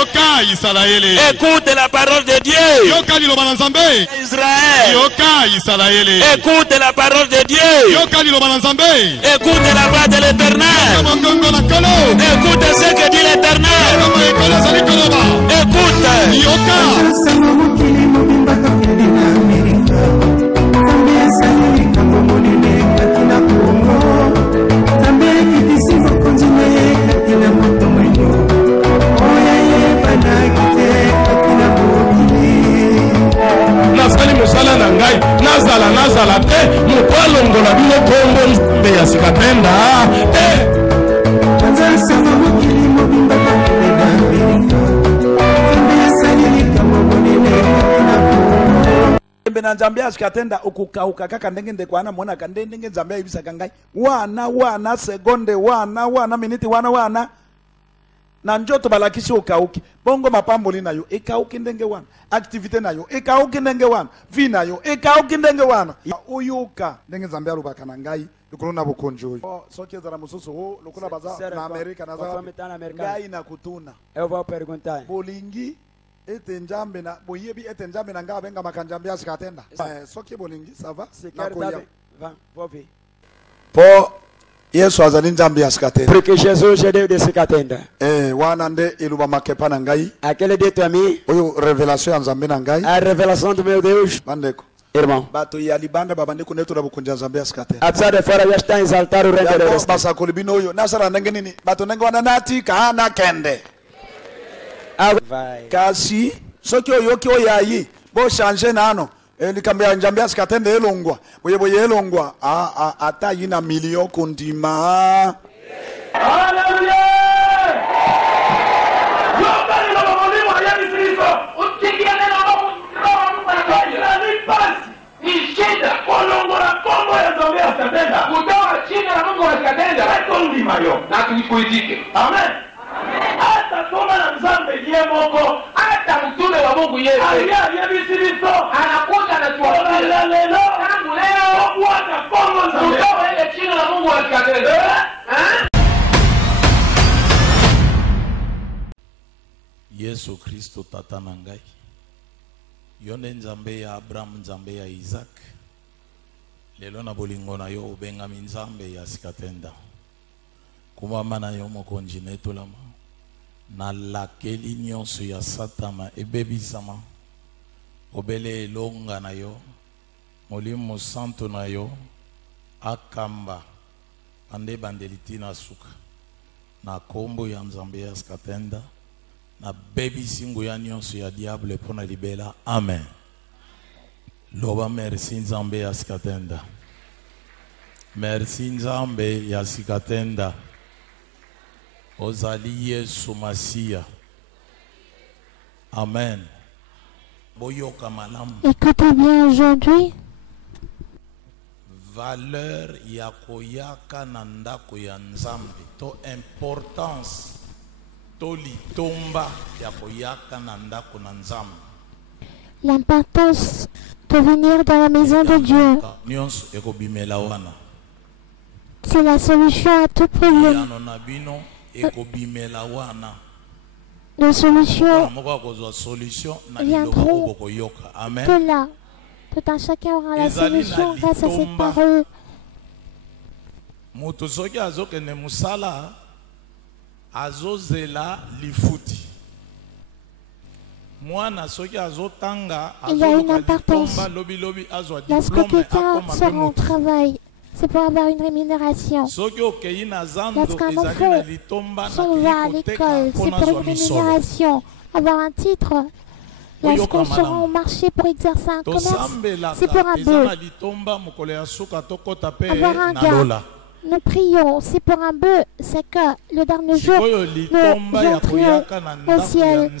Yoka Israeli. Écoute la parole de Dieu. Yoka liloba na Nzambe. Israël. Yoka Israeli. Écoute la parole de Dieu. Yoka liloba na Nzambe. Écoute la voix de l'Éternel. Mongongo na kolo. Écoute ce que dit l'Éternel. Écoute. Yoka. Nasali musala na ngai nazala te mukwalongola bino kombo nzambe ya sikatenda te na nzambe asikatenda ukukauka kaka ndenge ndekwana mona kande ndenge nzambe ibisa kangai wana sekonde wana miniti wana na njoto balakisi ukauki bongo mapamboli nayo ikauki ndenge wana activite nayo ikauki ndenge wana vi nayo ikauki ndenge wana uyuka ndenge nzambe alubaka na ngai likolo na bukonjo soki ezala mususu ho lokola baza na Amerika na za ngai na kutuna eu vou perguntar bolingi ete njambe na boyebi ete njambe na nga benga makanjambe asikatenda soki bolingi ça va vou ver po Yesu azali njambe asikatenda porque Jesus é Deus de sikatenda wana nde iluba makepa na ngai aquele dito a mim oyo revelation ya nzambe na ngai a revelação do meu Deus bandeko irmão bato ya libanda babandeko neto na bukunja nzambe asikatenda apesar de fora já está a exaltar o reino de Deus basa kolibino oyo nasara ndenge nini bato ndenge wana nati kana kende kasi soki oyoki oyayi bo changer nano likambo ya nzambe asikatenda elongwa boye elongwa ata yina milio kondima haleluya yobali na mamolimo ya Kristo utikane na ni shida kolongola kombo ya nzambe asikatenda kutoa chini na Mungu asikatenda kondima yo na tuikuitike amen hata toma na nzambe ye moko hata mtume wa Mungu Yesu aliye bisiriso anakuja na tuambia leo tangu leo kuacha kongo nzambe kutoa ile chini la Mungu asikatenda Yesu Kristo tata na ngai yonde nzambe ya Abraham nzambe ya Isaac lelo na bolingo na yo ubengami nzambe ya sikatenda kumama na yo mokonzi netolama na lakeli nyonso ya satana ebebisama obele elonga na yo molimo santo na yo akamba ande bandeliti na suka na kombo ya nzambe ya sikatenda na bebisi nguya nyonso ya diable pona libela amen loba merci nzambe ya sikatenda merci nzambe ya sikatenda ozali Yesu Masia amen boyoka malamu écoutez bien aujourd'hui valeur ya koyaka na ndako ya nzambe to importance to litomba ya koyaka na ndako na nzambe l'importance de venir dans la maison de Dieu nyonso ekobimela wana c'est la solution à tout problème nos solutions viendront de là. Tout un chacun aura la solution grâce à cette parole. Il y a une importance. Lorsque quelqu'un sort au travail, c'est pour avoir une rémunération. Lorsqu'un enfant s'en va à l'école, c'est pour une rémunération. Avoir un titre. Lorsqu'on se rend au marché pour exercer un commerce, c'est pour un bœuf. Avoir un gars, nous prions, c'est pour un bœuf, c'est que le dernier jour, nous entrions au ciel.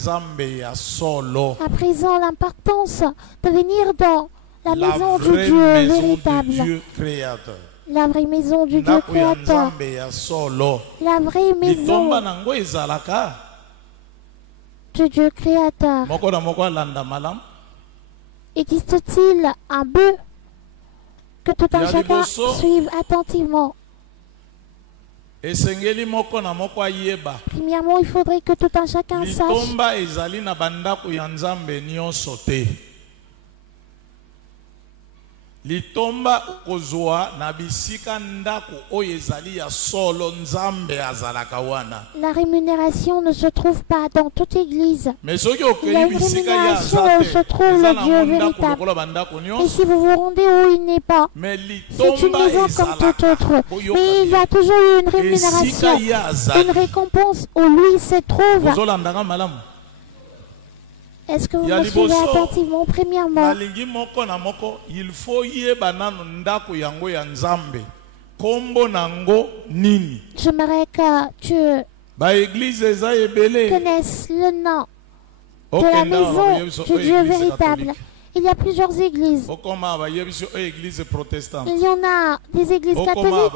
À présent, l'importance de venir dans la maison du Dieu véritable. La vraie maison du Dieu créateur. La vraie maison du Dieu créateur. Existe-t-il un bœuf que tout un chacun suive attentivement? Premièrement, il faudrait que tout un chacun sache litomba kozwa na bisika ndako oyo ezali ya solo nzambe azalaka wana. La rémunération ne se trouve pas dans toute église. Mais soki il y a une rémunération où se trouve le Dieu véritable. Et si vous vous rendez où il n'est pas, c'est une maison comme toute autre. Mais il y a toujours eu une rémunération, une récompense où lui se trouve. Est-ce que vous me suivez attentivement? Premièrement, il faut j'aimerais que tu connaisses le nom de la maison du Dieu véritable. Il y a plusieurs églises. Il y en a des églises catholiques,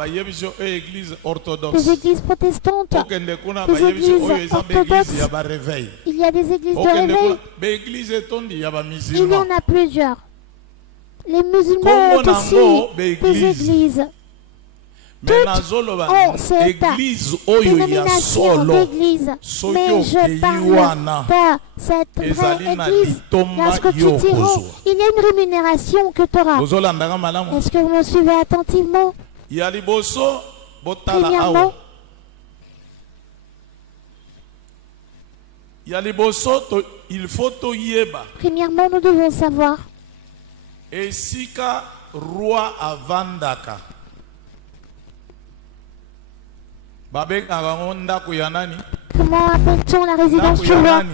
des églises protestantes, des églises orthodoxes. Il y a des églises de réveil. Il y en a plusieurs. Les musulmans ont aussi des églises. Toutes ont cette dénomination d'église. Mais je parle de cette vraie église. Lorsque tu t'y rends, il y a une rémunération que tu auras. Est-ce que vous me suivez attentivement? Premièrement, premièrement, nous devons savoir comment appelle-t-on la résidence du roi?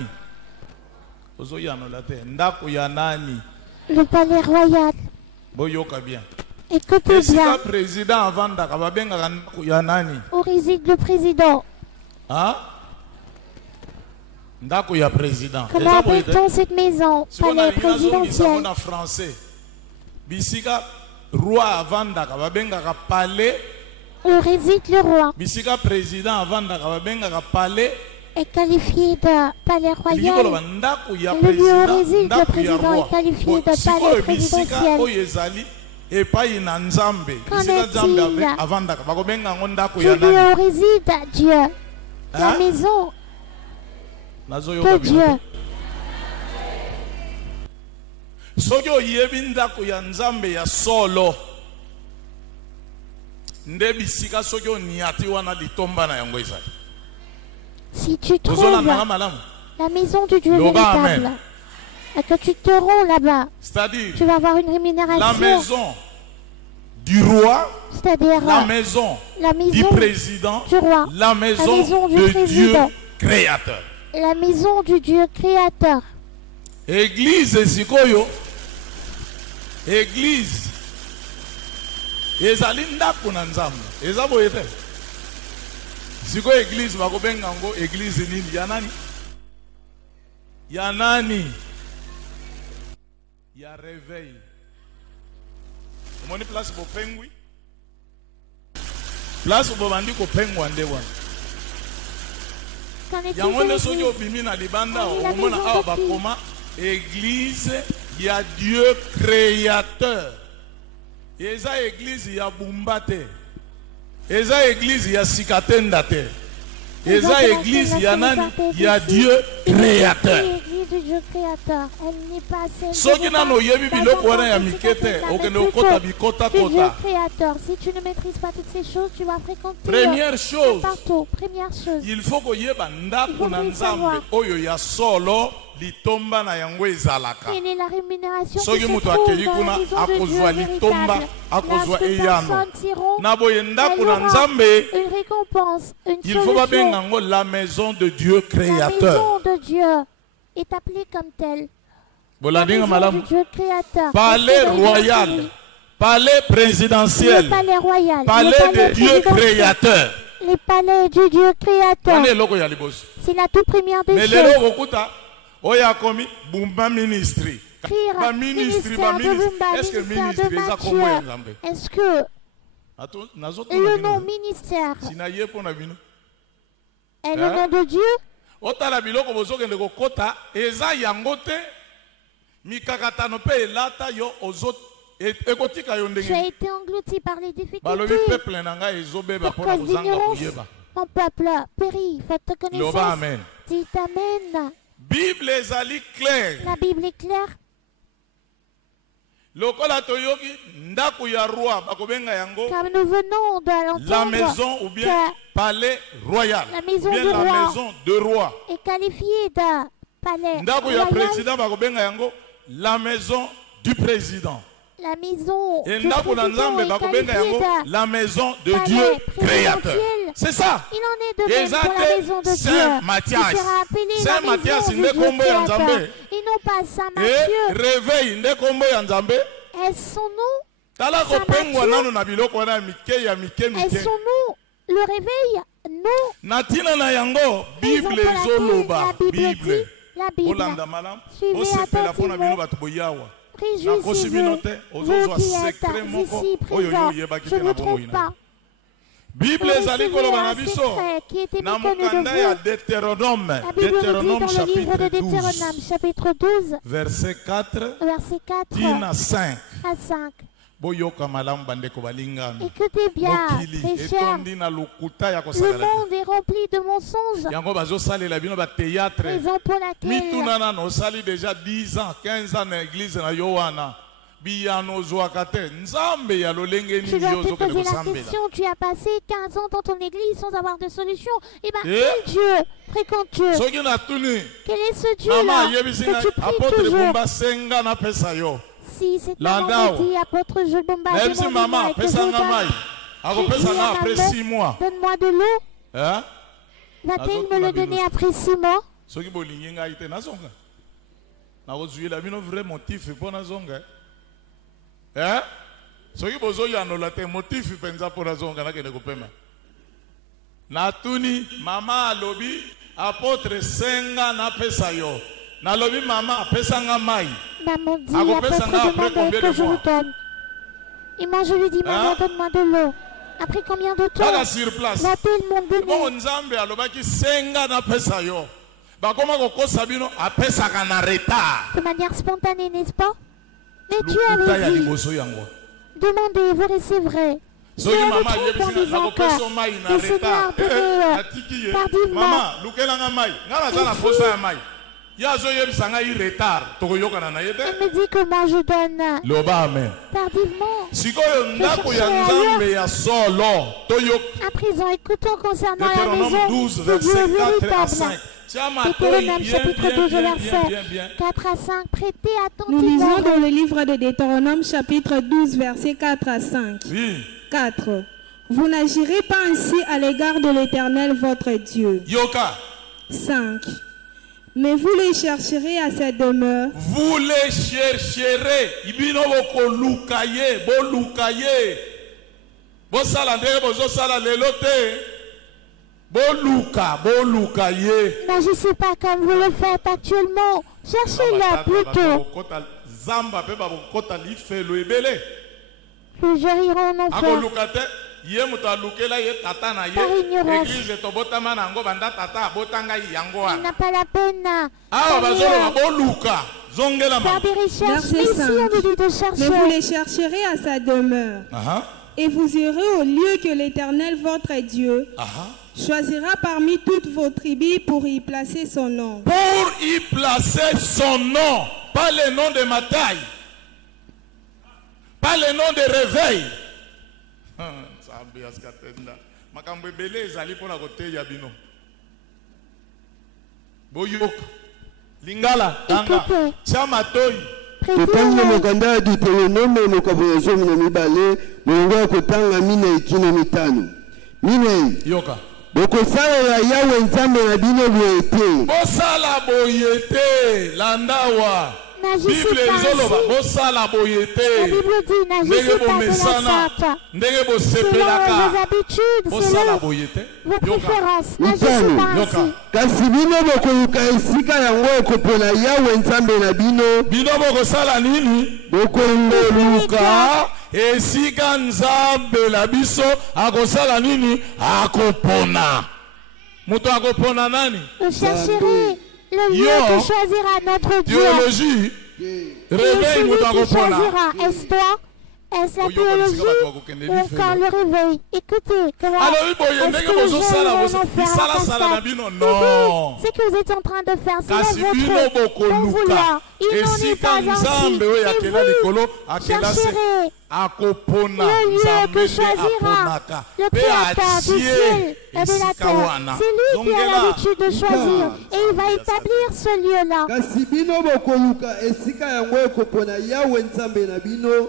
Le palais royal. Écoutez bien. Où réside le président? Comment appelle-t-on cette maison? Palais présidentiel. Où réside le roi est qualifié de palais royal. Le lieu où réside le président est qualifié de palais présidentiel. Qu'en est-il? Le lieu où réside Dieu, la maison de Dieu. Si tu trouves la maison du Dieu véritable et que tu te rends là-bas, tu vas avoir une rémunération. La maison du roi, c'est-à-dire la maison du président, du roi, la maison de Dieu créateur. La maison du Dieu créateur. Église sikoyo, église ezali ndako na nzambe eza boye te siko église bakobenga ngo église nini ya nani ya réveil omoni place bopengwi place bobandi kopengwa nde wana yango nde soki obimi na libanda omona awa bakoma église ya Dieu créateur. Eza église ya bumba te. Eza église ya sikatenda te. Eza église ya nani? Ya Dieu créateur. L'église du Dieu créateur. Elle n'est pas celle soki nano yebi biloko wana ya mikete okende okota bikota kota. Créateur. Si tu ne maîtrises pas toutes ces choses, tu vas fréquenter première chose partout. Première chose. Il faut que yeba ndako na nzambe oyo ya solo litomba na yango ezalaka. Quelle est la rémunération soki mutu akei kuna akozwa litomba akozwa eyano na boye ndako na nzambe une récompense, une il faut babenga ngo la maison de Dieu créateur. La maison de Dieu est appelée comme telle. La maison du Dieu créateur. Palais royal, palais présidentiel, palais royal, palais de Dieu créateur. Les palais du Dieu créateur. C'est la toute première des choses. Oya komi Bumba ministry. Ba ministry, ba ministry. Est-ce que ministry eza kombo ya Nzambe? Est-ce que le nom ministère est le nom de Dieu? Otala biloko bozokende kokota eza yango te mikakatano pe elata yo Tu as été englouti par les difficultés. À cause d'ignorance, mon peuple périt. Faites connaissance. Dites Amen. Bible est claire. La Bible est claire. Car nous venons de l'entendre. La maison ou bien palais royal. La maison ou bien du la roi maison de roi. est qualifiée de palais royal. La maison du président. La maison Et du président est qualifiée de la maison de palais Dieu créateur. présidentiel. C'est ça. Il en est de même pour la maison de Dieu. Saint Matthias. Qui sera appelée Saint la Matthias, maison de Dieu créateur. Et non pas Saint Et Matthieu. réveil Est-ce son nom? Tala Saint kopengwa Matthieu. nano na biloko wana mike ya mike Est-ce mike. son nom? Le réveil? Non. Natina na yango Raison Bible pour laquelle ezoloba la Bible Bible. dit, la Bible. Olanda malam. Suivez Osepela pona bino attentivement. bato boyawa. Réjouissez-vous, Vous qui êtes ici présents. Je ne me trompe pas. Bible Vous ezali recevez koloba na un biso. secret qui était Na méconnu de mokanda ya vous. Deutéronome. La Bible nous dit Deutéronome dans le livre de chapitre Deutéronome, 12. chapitre 12, Verset 4. verset 4 Tina 5. à 5. Boyoka malamu bandeko balingami. Écoutez bien, Mokili mes chers, etondi na lokuta ya le kosala. monde est rempli de mensonges. Yango bazosalela bino ba théâtre. Raison pour laquelle Mituna nano osali déjà 10 ans, 15 ans na église na Yohana. Biyano zwakate nzambe ya lolenge je ni dois yo te zo poser la kusambela. question, tu as passé 15 ans dans ton église sans avoir de solution. Eh bien, Eh? quel Dieu fréquentes-tu? Soki na tuni Quel est ce mama Dieu-là yebisinga que tu pries apôtre toujours? Bumba senga na pesa yo. Si cette Landau. maman me dit, apôtre Jules Bomba, Na yebisi demande-moi mama et que je pesa nga donne. mai. Ako Je pesa dis nga à après maman, 6 mois. donne-moi de l'eau. Hein? Va-t-elle me le donner après 6 mois? Soki bolingi ngai te nazonga. Na kozuyela bino vrai motif mpo nazonga. Eh? Soki bozoyanola te motif penza mpo nazonga nakende kopema. Natuni mama alobi apôtre senga na pesa yo. Nalobi mama apesa nga mai. Maman dit, Akopesa nga apôtre après demande combien que de je lui fois? donne. Et moi je lui dis, maman, Hein? donne-moi de l'eau. Après combien de temps Kaka sur place. va-t-elle m'en Bongo donner? nzambe alobaki senga na pesa yo. Bakoma kokosa bino apesaka na retard. De manière spontanée, n'est-ce pas? Mais Dieu Lokuta ya avait dit, liboso yango. demandez, vous recevrez. Soki Dieu mama le trompe en yebisi disant nakopesa que mai na le Seigneur retard. donnait Natiki ye. tardivement. Mama lukelanga mai. Nga naza na posa ya mai. Ya azoyebisa ngai retard. Tokoyokana na ye te. Elle me dit que moi je donne Loba amen. tardivement. Sikoyo ndako ya nzambe ya solo toyoka. À présent, écoutons concernant la Deutéronome maison 12 de Dieu verset 4 à véritable. 5. Tiens Deutéronome chapitre 12 verset bien. 4 à 5. Prêtez Nous lisons attentivement. dans le livre de Deutéronome chapitre 12 verset 4 à 5. Oui. 4. Vous n'agirez pas ainsi à l'égard de l'Éternel votre Dieu. Yoka. 5. Mais vous les chercherez à sa demeure. Vous les chercherez. Ibino boko lukaye, bo lukaye. Bo sala ndenge bozo sala lelo te. Bo lukaye. N'agissez pas comme vous le faites actuellement. Cherchez-le plutôt. Zamba pe babokota lifelo ebele. Plus j'iront en enfer. Akoluka te. Ye mutu alukela ye tata na Par ye. ignorance. Église tobotama na yango banda tata abotanga yango Il wana. n'a pas la peine Awa d'aller, bazoloba boluka. Zongela faire mama. des recherches. Verset Mais ici, 5. on nous dit de Mais vous chercher. les chercherez à sa demeure. Aha. Et vous irez au lieu que l'Éternel votre Dieu Aha. choisira parmi toutes vos tribus pour y placer son nom. Pour y placer son nom, pas le nom de ma taille, pas le nom de réveil. Makambo ebele ezali mpona koteya bino. Boyoka lingala tanga Écoutez. tia matoi. totanga Prêtez mokanda ya deuteronome mokabo ya 12 molongo ya kotanga minei kino mitano. Minei Yoka bokosalela yawe nzambe na bino boye te. bosala boye te landawa. N'agissez Bible pas ezoloba ainsi. bosala boye La te. Bible dit, Ndenge n'agissez pas de la bomesana, sorte. ndenge Selon bosepelaka. vos habitudes, Bosala selon boye te. vos Yoka. préférences. N'agissez Mitano. pas Yoka. ainsi. Kasi bino bokoluka esika yango ekopona yawe nzambe na bino. Bino bokosala nini? Bokoluka esika nzambe la biso akosala nini? Akopona. Muto akopona nani? Vous chercherez le lieu Yo. que choisira notre Dieu. Théologie. Et Réveil celui muto qui akopona. choisira, est-ce toi? Est-ce la théologie ou encore le réveil? Écoutez, comment est-ce que le jeune va faire? C'est que vous êtes en train de faire, c'est votre bon vouloir. Il n'en est pas ainsi. Et vous chercherez le lieu que choisira le Créateur du ciel et de la terre. C'est lui qui a l'habitude de choisir et il va établir ce lieu-là.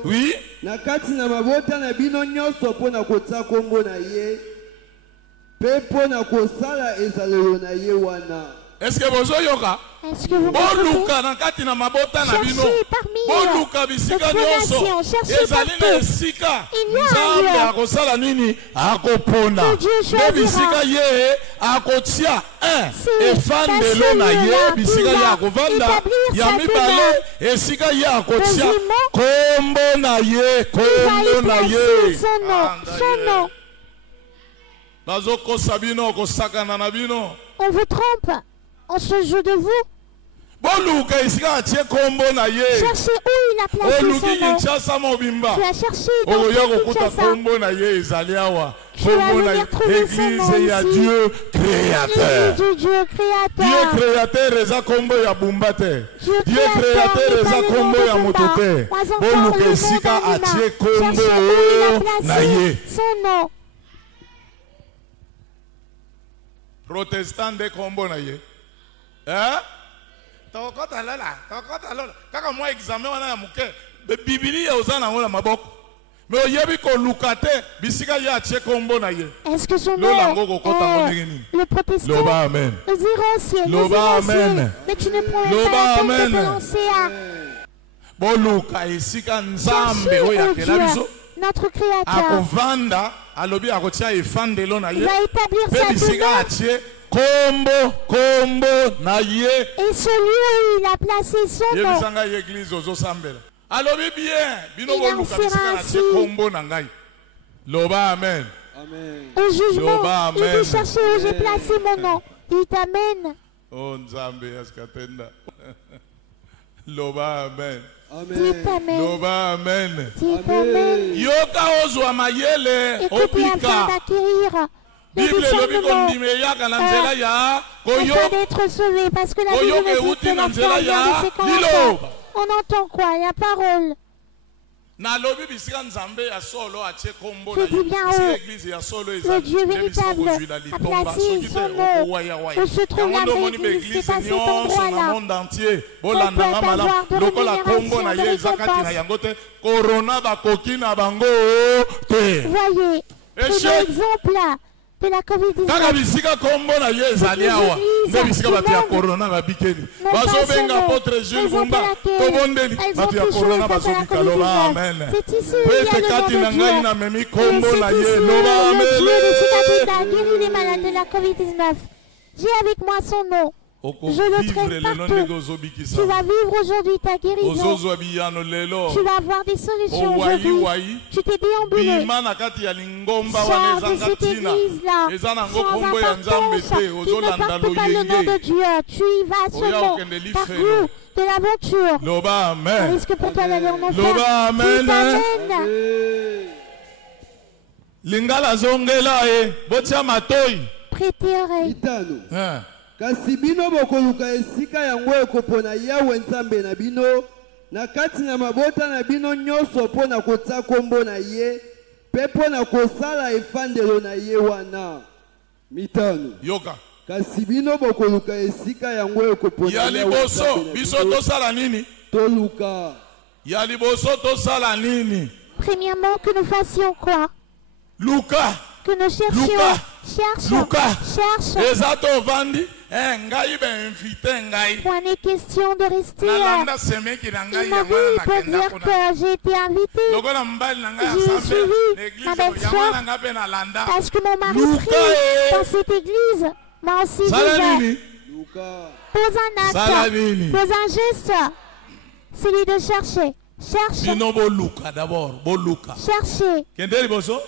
Oui. Na kati na mabota na bino nyonso pona kotsa kombo na ye pe pona kosala ezalelo na ye wana. Est-ce que vous yoka? Est-ce que vous Boluka na kati na mabota na bino. Boluka bisika nyonso. Ezali na esika. Nzambe akosala nini? Akopona. Ne bisika ye akotia efandelo na ye bisika ye akovanda. Ya mibale esika ye akotia kombo na ye, kombo na ye. Son nom. Bazoko sabino kosakana na bino. On vous trompe. On se joue de vous. Cherchez où il a placé son nom. Tu as cherché dans Kinshasa. Tu vas venir trouver son nom ici. Dieu créateur. Dieu créateur. Dieu créateur eza kombo ya Bumbate. Dieu créateur eza kombo ya Motote. Boluka esika atie kombo na ye. Son nom. Protestant de kombo na ye. Tokota lola. Kaka moi examen wana ya muke. Bibili ya ozana ngona maboko. Me oyebi ko lukate bisika ya atie kombo na ye. Est-ce que son nom le protestant? Loba amen. Nous irons au ciel. Loba amen. Mais tu ne pourrais pas te lancer à Boluka esika nzambe oya kela biso. Notre créateur. Akovanda alobi akotia efandelo na ye. Va établir sa demeure. Kombo na ye. Et celui où il a placé son nom. Alobi bien, bino boluka bisika na tie kombo na ngai. Loba amen. Au jugement, il dit chercher où j'ai placé mon nom. Il t'amène. Oh Nzambe askatenda. Loba amen. Dites amen. Loba amen. Dites amen. Yoka ozwa mayele opika. Bible lobi kondimeyaka na nzela ya koyo. D'être sauvé parce que la Bible dit que la foi vient de ses commentaires. On entend quoi? La parole. Je dis bien le Dieu véritable a placé son nom où se trouve la vraie église. C'est à cet endroit-là qu'on peut avoir de rémunération, de récompense. Voyez, c'est l'exemple là de la COVID-19. C'est ici où il y a le nom de Dieu. Le Dieu a guéri les malades de la COVID-19. J'ai avec moi son nom. Je le traîne partout. Tu vas vivre aujourd'hui ta guérison. Tu vas avoir des solutions aujourd'hui. Tu t'es déambulé. Sors de cette église-là sans importance qui ne porte pas le nom de Dieu. Tu y vas seulement par goût de l'aventure. On risque pour toi d'aller en enfer. Amen. Lingala zongela botia matoi. Prêtez oreille. Kasi bino bokoluka esika yango ekopona Yawe Nzambe na bino na kati na mabota na bino nyonso pona kotsa kombo na ye pe pona kosala efandelo na ye wana. Mitano. Yoka. Kasi bino bokoluka esika yango ekopona ya liboso biso tosala nini? Toluka. Ya liboso tosala nini? Premièrement que nous fassions quoi? Luka. Que nous cherchions. Cherche. Ezato vandi. Point n'est question de rester. Il m'a dit pour dire que j'ai été invité. J'ai suivi ma belle-sœur parce que mon mari prie dans cette église. Moi aussi j'y vais. Pose un acte, pose un geste. Celui de chercher. Cherche. Cherchez.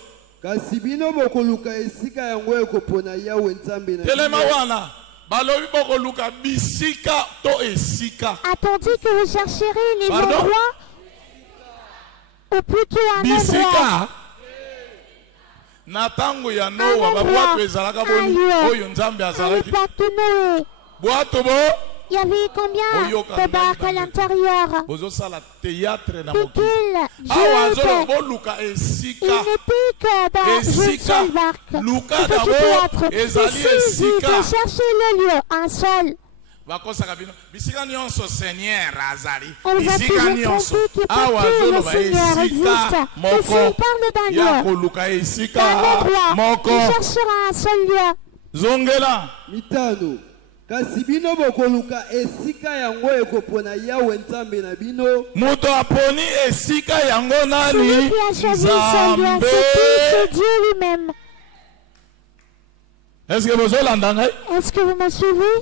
Kasi bino bokoluka esika yango ekopona Yawe Nzambe na telema wana balobi bokoluka bisika to esika. A-t-on dit que vous chercherez les endroits ou plutôt un endroit. bisika na tango ya Noa babwato ezalaka boni oyo nzambe azalaki bwato bo. Il y avait combien de barques à l'intérieur? De quel Dieu? Il n'était que dans une seule barque. Il faut suffit de chercher le lieu, un seul. On vous a toujours compris que partout le Seigneur existe. Et s'il parle d'un lieu, d'un endroit, il cherchera un seul lieu. Zongela. Mitano. Kasi bino bokoluka esika yango ekopona Yawe Nzambe na bino. Moto aponi esika yango nani? Celui qui a choisi ce lieu, c'est Dieu lui-même. Est-ce que vous l'entendez? Est-ce que vous me suivez?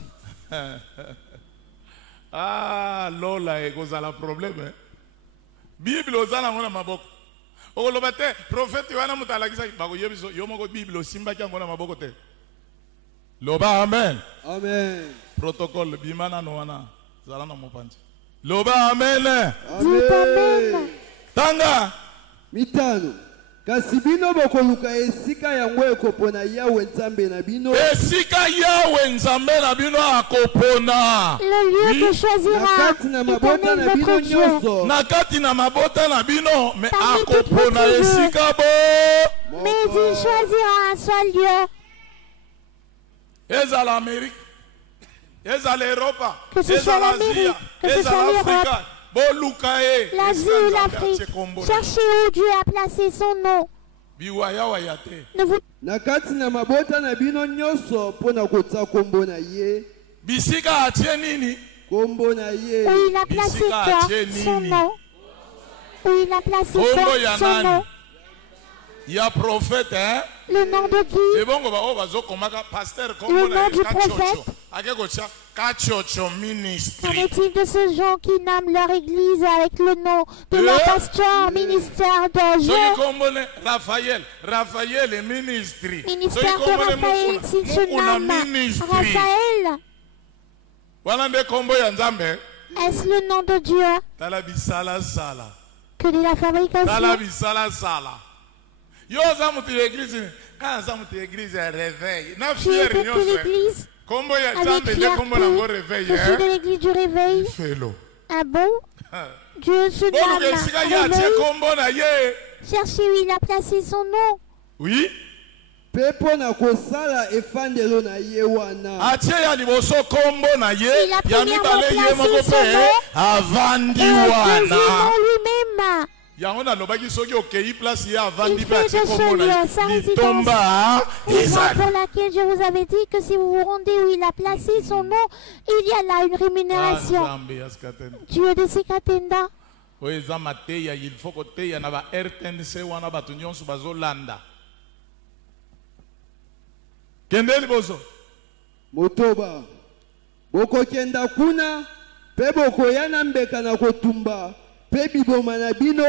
Ah, lola ekozala problème. Bible ozala ngona maboko. Okoloba te prophète wana mutalakisa bakoyebiso yo moko Bible osimba kyango na maboko te. Loba amen. Amen. Protocole bimana no wana zala na mopanzi. Loba amen. Amen. Tanga. Mitano. Kasi bino bokoluka esika yango ekopona Yawe Nzambe na bino. Esika Yawe Nzambe na bino akopona. Le lieu que choisira Éternel votre Dieu. Nakati na mabota na bino mais akopona esika bo. Mais il choisira un seul lieu. Ezal Amérique, Ezal Europe, que ce soit l'Amérique, que ce soit l'Europe, l'Asie ou l'Afrique, cherchez où Dieu a placé son nom. Ne vous... Nakati na mabota na bino nyoso pona kotsa kombo na ye. Bisika atie nini? Kombo na ye. Où il a placé quoi? Son nom. Où il a placé quoi? Son nom. Il y a prophète, hein? Le nom de qui? Le nom du prophète. Qu'en est-il de ces gens qui nomment leur église avec le nom de leur pasteur, ministère de Dieu? Ministère de Raphaël, s'il se nomme Raphaël. Est-ce le nom de Dieu? Que de la fabrication. Yo zamuti l'église quand zamuti l'église réveil na fier l'église kombo ya Nzambe le kombo na ngo réveil je suis de l'église du réveil. Ah bon? Dieu se nomme réveil. Cherchez où il a placé son nom. Oui. Pepo na kosala efandelo na ye wana. Atie ya liboso kombo na ye ya mibale ye moko pe avandi wana. Lui-même. Il fait de ce lieu pour laquelle je vous avais dit que si vous vous rendez où il a placé son nom, il y a là une rémunération. Dieu de Sikatenda. Il faut que tu aies un RTNC ou un bâtonnion sur Bazolanda. Kendeli bozo. Motoba. Boko kenda kuna. Peboko yana mbeka na kotumba. Pe biboma na bino,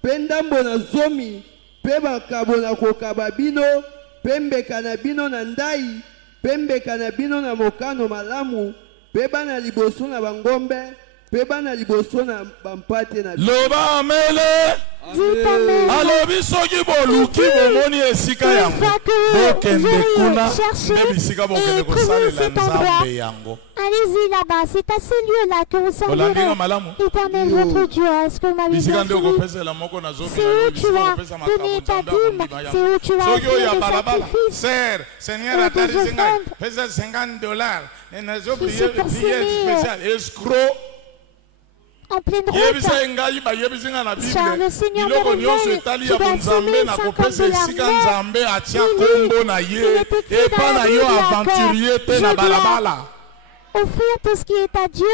pe ndambo na zomi, pe bakabo na kokaba bino, pe mbeka na bino na ndai, pe mbeka na bino na mokano malamu, pe bana liboso na bangombe, pe bana liboso na bampate na bino. Loba amele. Alobi soki boluki bomoni esika yango. Bokende kuna, nebisika bokende kosalela Nzambe yango. Allez-y là-bas, c'est à ce lieu-là que vous servirez Éternel votre Dieu. Est-ce que vous m'avez bien suivi? C'est où tu vas donner ta dîme, c'est où tu vas offrir des sacrifices, Seigneur, fais 50 dollars. qui se poursuivent Escroc. en pleine route. Car le Seigneur me révèle, tu dois semer 50 dollars mer. Il est écrit dans la Bible, offrir tout ce qui est à Dieu,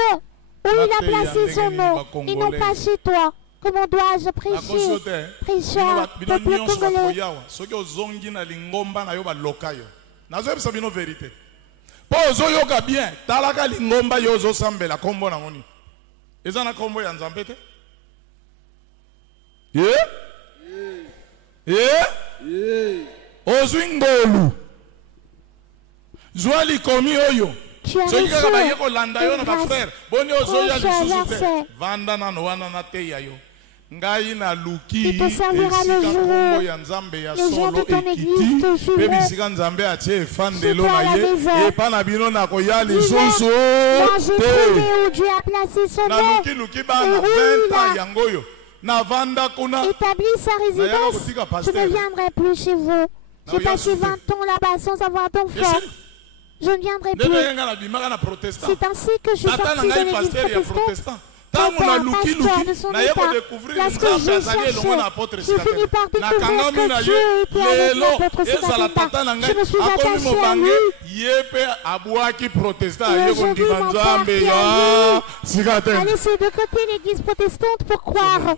où il a placé son nom, et non pas chez toi. Comment dois-je prêcher? Prêcheur, peuple congolais. Tu as reçu une grâce, proche verset. Tu te serviras le jour. Les gens de ton église te suivront. Chez toi à la maison. Dis-leur, moi j'ai trouvé où Dieu a placé son nom. Et où il a établi sa résidence. Je ne viendrai plus chez vous. J'ai passé 20 ans là-bas sans avoir d'enfant. Je ne viendrai plus. C'est ainsi que je suis sorti de l'église protestante. Pasteur de son état. Lorsque j'ai cherché, j'ai fini par découvrir que Dieu était avec l'apôtre Sikatenda. Je me suis attaché à lui. Et aujourd'hui, mon père qui a laissé de côté l'église protestante pour croire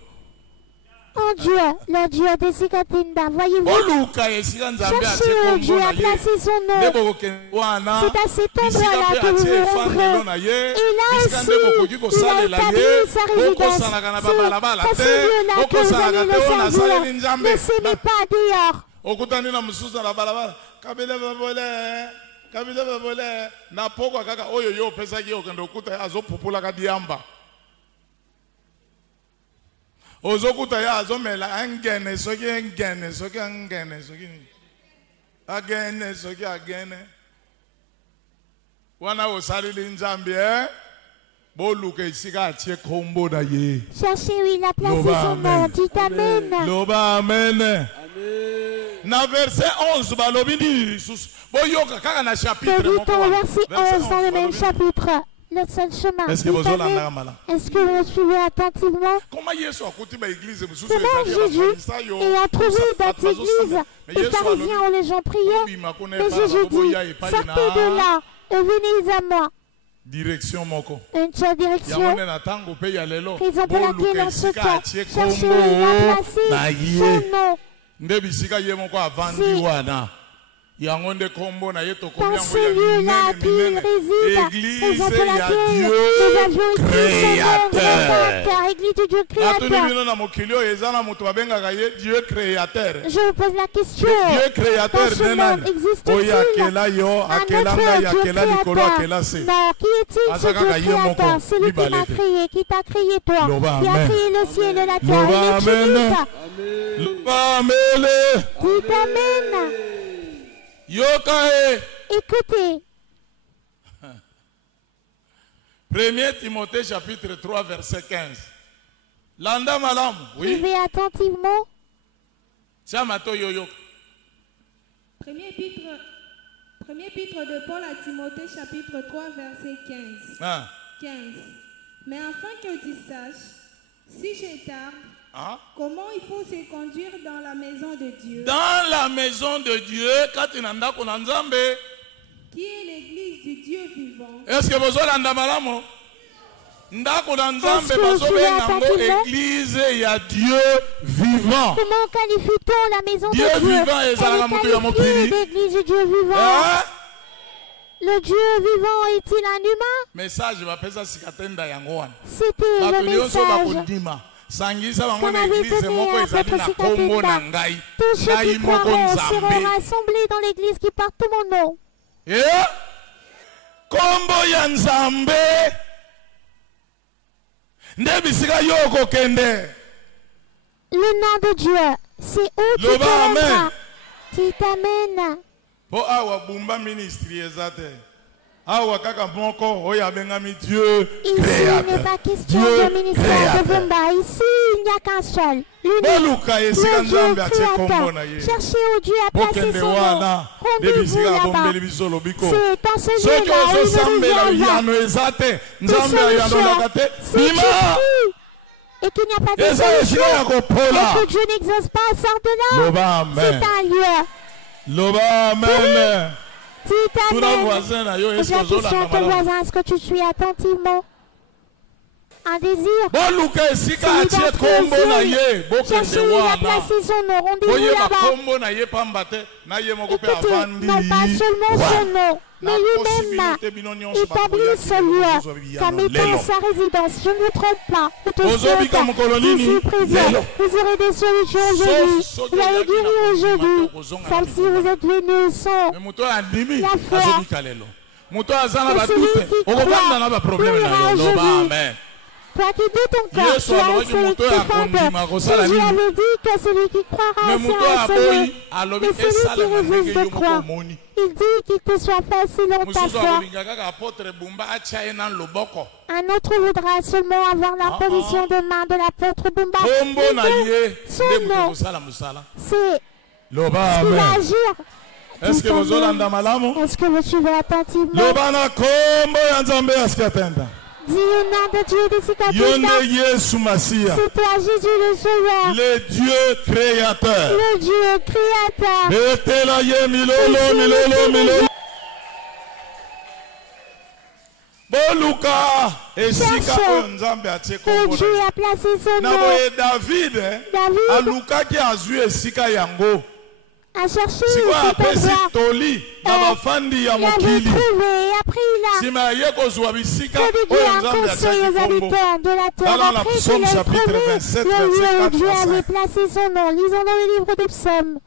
en Dieu, le Dieu de Sikatenda. Voyez-vous, cherchez où Dieu a placé son nom. C'est à cet endroit-là que vous vous rendrez. Et là aussi, il a établi sa résidence. C'est à ce lieu-là que vous allez le servir. Ne s'aimez pas dehors. Ozokuta ya azomela angene soki engene soki angene soki agene soki agene wana osalili nzambi boluka isika atie kombo na ye. Cherchez où il a placé son nom. Dites amen. Loba amen. Na verset 11 balobi ni lisusu boyoka kaka na chapitre moko. Verset 11 dans le même chapitre. Le seul chemin. Est-ce que vous me suivez attentivement? Comment Jésus, ayant trouvé dans l'église, les pharisiens où les gens priaient, mais Jésus dit, sortez de là et venez à moi. Direction moko. Une seule direction. Raison pour laquelle en ce temps, cherchez où il a placé son nom. Dans ce lieu-là qu'il réside, raison pour laquelle nous avions écrit créateur, Église du Dieu créateur. Je vous pose la question, dans ce monde existe-t-il un autre Dieu créateur? Non, qui est-il ce Dieu créateur? Celui qui m'a créé, qui t'a créé toi, qui a créé le ciel et la terre. Il est unique. Dites amen. Écoutez. 1 Timothée chapitre 3 verset 15. Landa malam. Oui. Suivez attentivement. Premier épître de Paul à Timothée chapitre 3 verset 15. 15. Mais afin que tu saches, si je tarde, comment il faut se conduire dans la maison de Dieu. Dans la maison de Dieu, qui est l'église du Dieu vivant. Est-ce que vous avez entendu? Ndako na Nzambe bazobenga église ya Dieu vivant. Comment qualifie-t-on la maison de Dieu? Dieu vivant ezalaka mutu ya mokili. L'église du Dieu vivant. Le Dieu vivant est-il un humain? Message bapesa Sikatenda yango wana. C'était le message. Sangisa bango na église moko ezali na kombo na ngai. Tous ceux qui croiront seront rassemblés dans l'église qui porte mon nom. Kombo ya Nzambe. Le nom de Dieu, c'est où tu te Dites amen. Po awa bumba ministry ezate. Awa kaka moko oya bengami Dieu créateur. Ici n'est pas question de ministère de Bumba. Ici, il n'y a qu'un seul. L'unique. Le Dieu créateur. Cherchez où Dieu a placé son nom. Rendez-vous là-bas. C'est dans ce lieu-là où il nous et qu'il n'y a pas de solution. Et que Dieu n'exauce pas, sort de là. C'est un lieu. Loba amen. Dis amen. J'ai la question à ton voisin, est-ce que tu suis attentivement? Un désir. Celui d'être cherchez où il a placé son nom. Rendez-vous là-bas. Écoutez, non pas seulement son nom, mais lui-même établit ce lieu comme étant sa résidence. Je ne vous trompe pas. Je suis présent. Vous aurez des solutions aujourd'hui. Vous allez guérir aujourd'hui. Celle-ci, vous êtes venus sans la foi. Que celui qui croit, Toi qui doutes encore, tu as celui qui fait peur. Jésus avait dit que celui qui croira sera sauvé. Mais celui qui refuse de croire, il dit qu'il te soit fait selon ta foi. Un autre voudra seulement avoir la position de main de l'apôtre Bumba. Son nom, c'est ce qui va agir. Est-ce que vous allez malamu? Est-ce que vous suivez attentivement? Lobana kombo ya nzambe askatenda. Dis le nom de Dieu de Sikatenda. C'est toi Jésus le Sauveur. Le Dieu créateur. Le Dieu créateur. Betelaye milolo milolo milolo. Boluka esika oyo nzambe atie kombo. Dieu a placé son nom. Na David aluka ki azwi esika yango. A cherché cet endroit. Il avait trouvé, après il a conseil aux habitants de la terre. Après qu'il a trouvé le lieu où Dieu avait placé son nom. Lisons dans le livre des psaumes.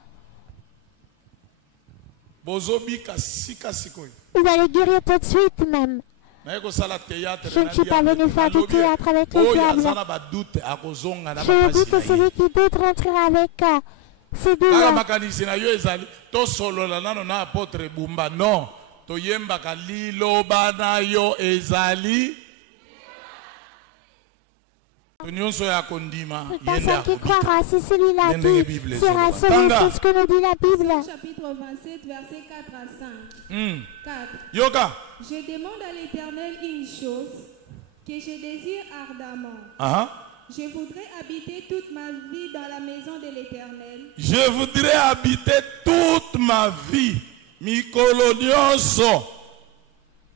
Vous allez guérir tout de suite même. Je ne suis pas venu faire du théâtre avec le diable. Je vous dis que celui qui doute rentrera avec c'est de là. Non, toyembaka liloba na yo ezali. Personne qui croira, c'est celui-là qui sera sauvé, c'est ce que nous dit la Bible. Chapitre 27, versets 4 à 5. 4. Yoka. Je demande à l'Éternel une chose que je désire ardemment. Je voudrais habiter toute ma vie dans la maison de l'Éternel. Je voudrais habiter toute ma vie. Mikolo nyonso.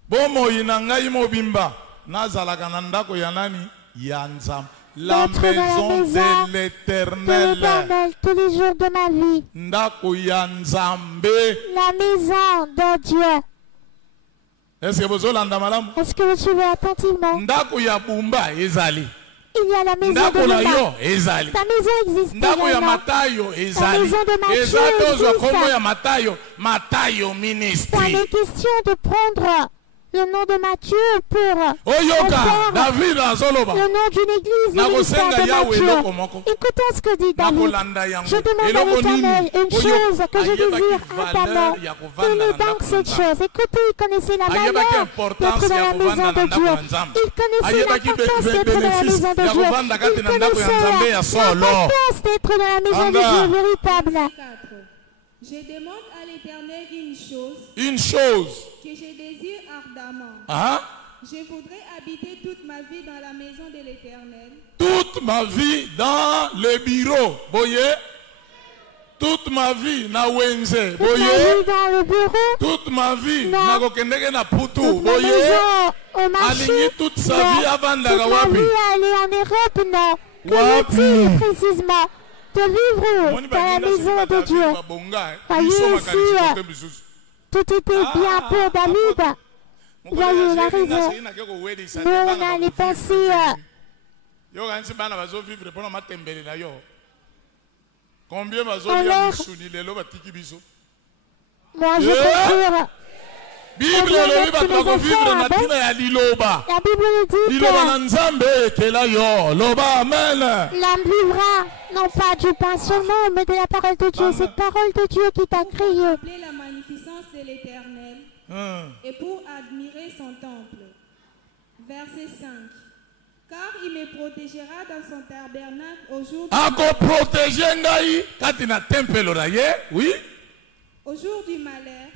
Bomo inangai mobimba. Nazalaka na ndako ya nani? Ya Nzambe. La maison de l'Éternel. Tous les jours de ma vie. Ndako ya Nzambe. La maison de Dieu. Est-ce que vous olanda malamu? Est-ce que vous suivez attentivement? Ndako ya bumba ezali. Il y a la maison de Bumba. Ta maison existe déjà. Ta maison de Matthieu existe. Il est question de prendre le nom de Matthieu pour faire le nom d'une église, le ministère de Matthieu. Écoutons ce que dit David. Je demande à l'Éternel une chose que je désire ardemment. Quelle est donc cette chose? Écoutez, il connaissait la manière d'être dans la maison de Dieu. Il connaissait l'importance d'être dans la maison de Dieu. Il connaissait l'importance d'être dans la maison de Dieu véritable. Je demande à l'Éternel une chose. Une chose. Que je désire ardemment. Je voudrais habiter toute ma vie dans la maison de l'Éternel. Toute ma vie dans le bureau. Voyez? Toute ma vie na wenze. Voyez? Dans le bureau. Toute ma vie na kokendeke na putu. Voyez? Aligné toute sa vie avant d'Agawapi. Aller en Europe, non. Que précisément? De vivre dans la maison de Dieu. Voyez ici, tout était bien pour David. Voyez la raison. Nous, on a les pensées. Combien moi, je peux dire. La Bible dit que l'homme vivra non pas du pain seulement, mais de la parole de Dieu. Cette parole de Dieu qui t'a créé. La magnificence de l'Éternel et pour admirer son temple. Verset 5. Car il me protégera dans son tabernacle au jour du malheur.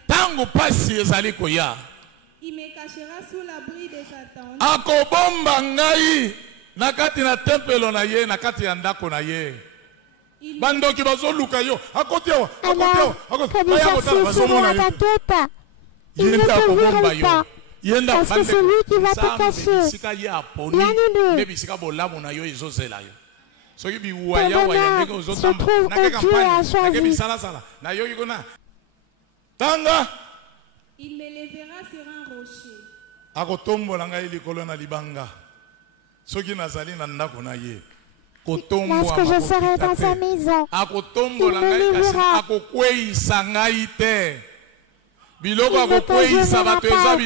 Il me cachera sous l'abri de sa tente. Bandoki bazoluka yo akotewa il ne te verra pas. Parce que c'est lui qui va te cacher. Bien-aimé, ton bonheur se trouve où Dieu a choisi. Il me lèvera sur un rocher. Lorsque je serai dans sa maison, il me lèvera. Il ne te gênera pas.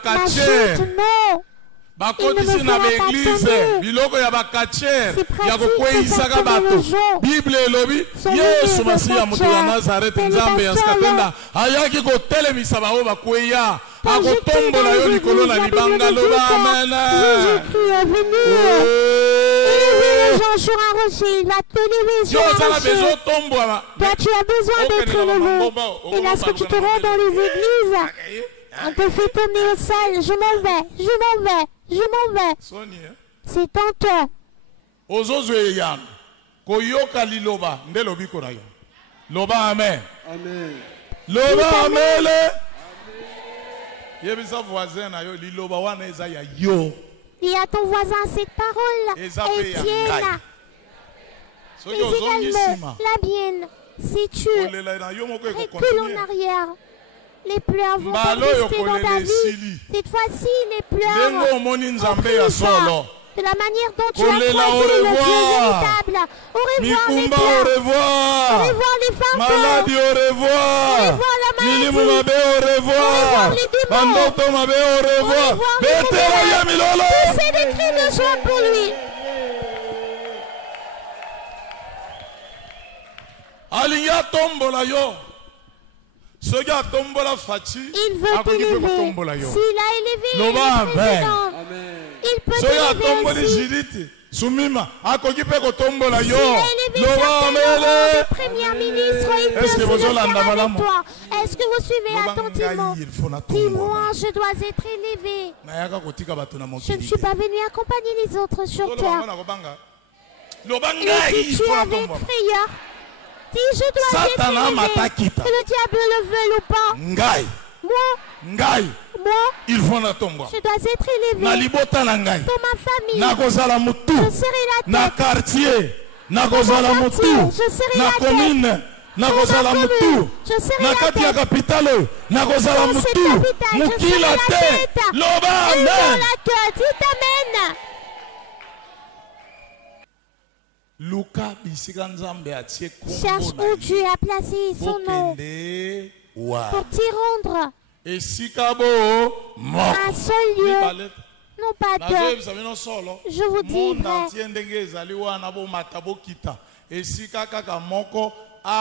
Ma chute, non. Il ne me fera pas tomber. Si pratique de faire tomber le jour. Bible elobi Yesu Masiya mutu ya Nazareth nzambe ya Skatenda ayaki kotelemisa bao bakweya akotombola yo likolo na libanga loba amen. Jésus-Christ est venu. Il est venu les gens sur un rocher. Il va te lever sur un rocher. Toi, tu as besoin d'être élevé. Et lorsque tu te rends dans les églises, on te fait tourner au sol. Je m'en vais, je m'en vais, je m'en vais. C'est honteux. Ozozweyan koyoka liloba ndelobi konayo. Loba amen. Amen. Loba amen. Yebisa voisin na yo liloba wana eza ya yo. Dis à ton voisin cette parole est tienne. Mais également la mienne. Si tu recules en arrière, les pleurs vont persister dans ta vie. Cette fois-ci, les pleurs ont pris ça. De la manière dont tu as croisé le Dieu véritable. Au revoir les pleurs. Au revoir les fardeaux. Maladie, au revoir. Au revoir la maladie. Au revoir les démons. Au revoir. C'est des cris de joie pour lui. Aliya tombola yo. Il veut t'élever. S'il a élevé le président, il peut t'élever aussi. S'il a élevé certains premiers ministres, il peut se le faire avec toi. Est-ce que vous suivez attentivement? Dis-moi, je dois être élevé. Je ne suis pas venu accompagner les autres sur terre. Et si tu es avec frayeur, si je dois être élevé, que le diable le veuille ou pas, moi, je dois être élevé dans ma famille. Je serai la tête. Je serai la tête. Je serai la tête. Je serai la tête. Et dans la tête. Il t'amène. Cherche où Dieu a placé son nom pour t'y rendre un seul lieu, non pas deux. Je vous dis vrai. Que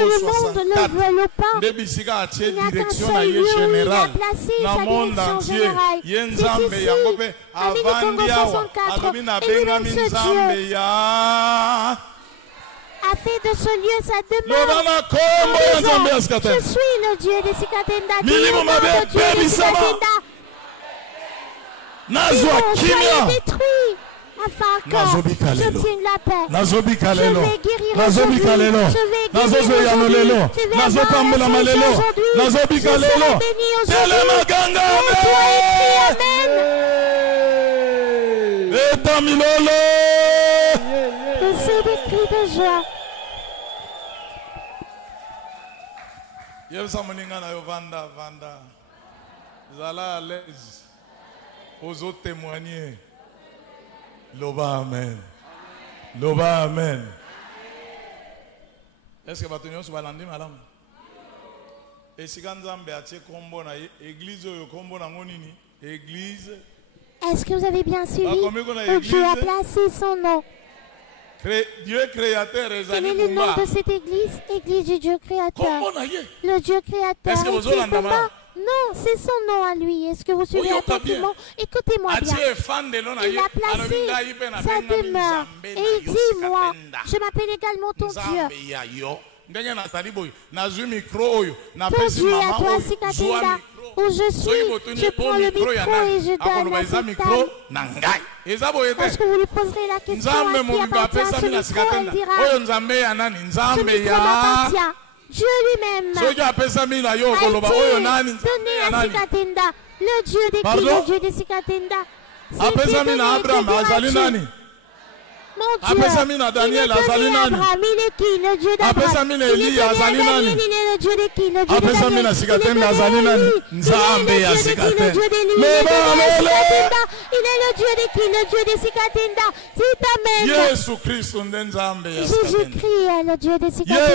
le monde ne veuille pas, il n'y a qu'un seul lieu où il a placé sa direction générale. C'est ici, à Mini-Congo 64. Et lui-même, ce Dieu a fait de ce lieu sa demeure. Je suis le Dieu de Sikatenda. Le Dieu de Sikatenda. Soyez détruits. Afin que je tienne la paix. Je vais guérir aujourd'hui. Je vais guérir aujourd'hui. Je vais voir aujourd'hui. Je serai béni aujourd'hui. Toi écris Amen. C'est des cris de joie. Zala à l'aise. Aux autres témoigner. Loba amen. Loba amen. Est-ce que vous avez dit madame? Et si vous avez église, église. Est-ce que vous avez bien suivi où Dieu a placé son nom? Dieu créateur. Quel est le nom de cette église? Église du Dieu créateur. Le Dieu créateur. Est-ce que vous avez Non, c'est son nom à lui. Est-ce que vous suivez attentivement? Écoutez-moi bien. Il a placé sa demeure. Et il dit, moi, je m'appelle également ton Dieu. Ton Dieu à toi, Sikatenda. Où je suis, je prends le micro et je donne à cette dame. Est-ce que vous lui poserez la question à qui appartient ce micro? Elle dira, ce micro m'appartient. Dieu lui-même a été donné à Sikatenda, le Dieu des cris, le Dieu de Sikatenda. C'est donné, Mon Dieu, il est connu Abraham, il est qui? Le Dieu d'Abraham. Il est connu Daniel, il est le Dieu de qui? Le Dieu de Daniel. Il est le Dieu d'Élie. Il est le Dieu de qui? Le Dieu de Sikatenda. Jésus-Christ est le Dieu de Sikatenda.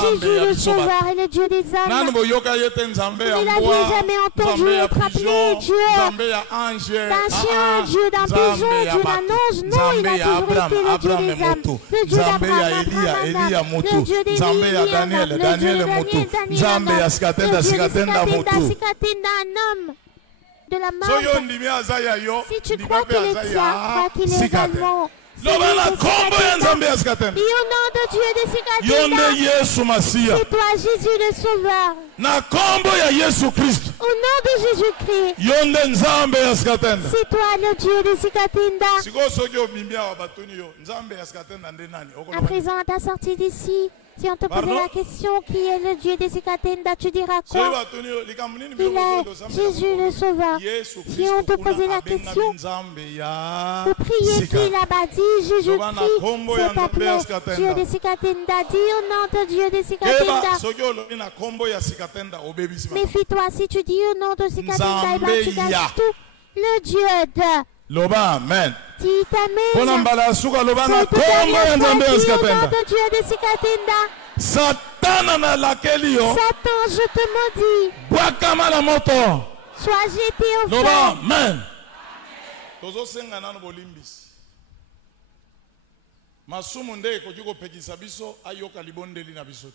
Jésus le Sauveur est le Dieu des âmes. Vous ne l'aviez jamais entendu être appelé Dieu d'un chien, Dieu d'un pigeon, Dieu d'un ange. Non, il a toujours été le Dieu des âmes. Le Dieu d'Abraham, le Dieu d'Élie, le Dieu de Daniel, le Dieu de Sikatenda, un homme de la mort. Si tu crois qu'il est tien, crois qu'il est également. Et au nom de Dieu de Sikatenda, c'est toi Jésus le Sauveur. Au nom de Jésus-Christ, c'est toi le Dieu de Sikatenda. À présent, à ta sortie d'ici, si on te posait la question qui est le Dieu de Sikatenda, tu diras quoi? Il est Jésus le Sauveur. Si on te posait la question de prier qui là-bas, dis Jésus-Christ, s'est appelé Dieu de Sikatenda. Dis au nom de Dieu de Sikatenda. Méfie-toi, si tu dis au nom de Sikatenda, eh bien tu gagnes tout. Le Dieu de Loba, amen. Dis amen. Dieu de Sikatenda. Satan, je te maudis. Sois jeté au feu. Amen.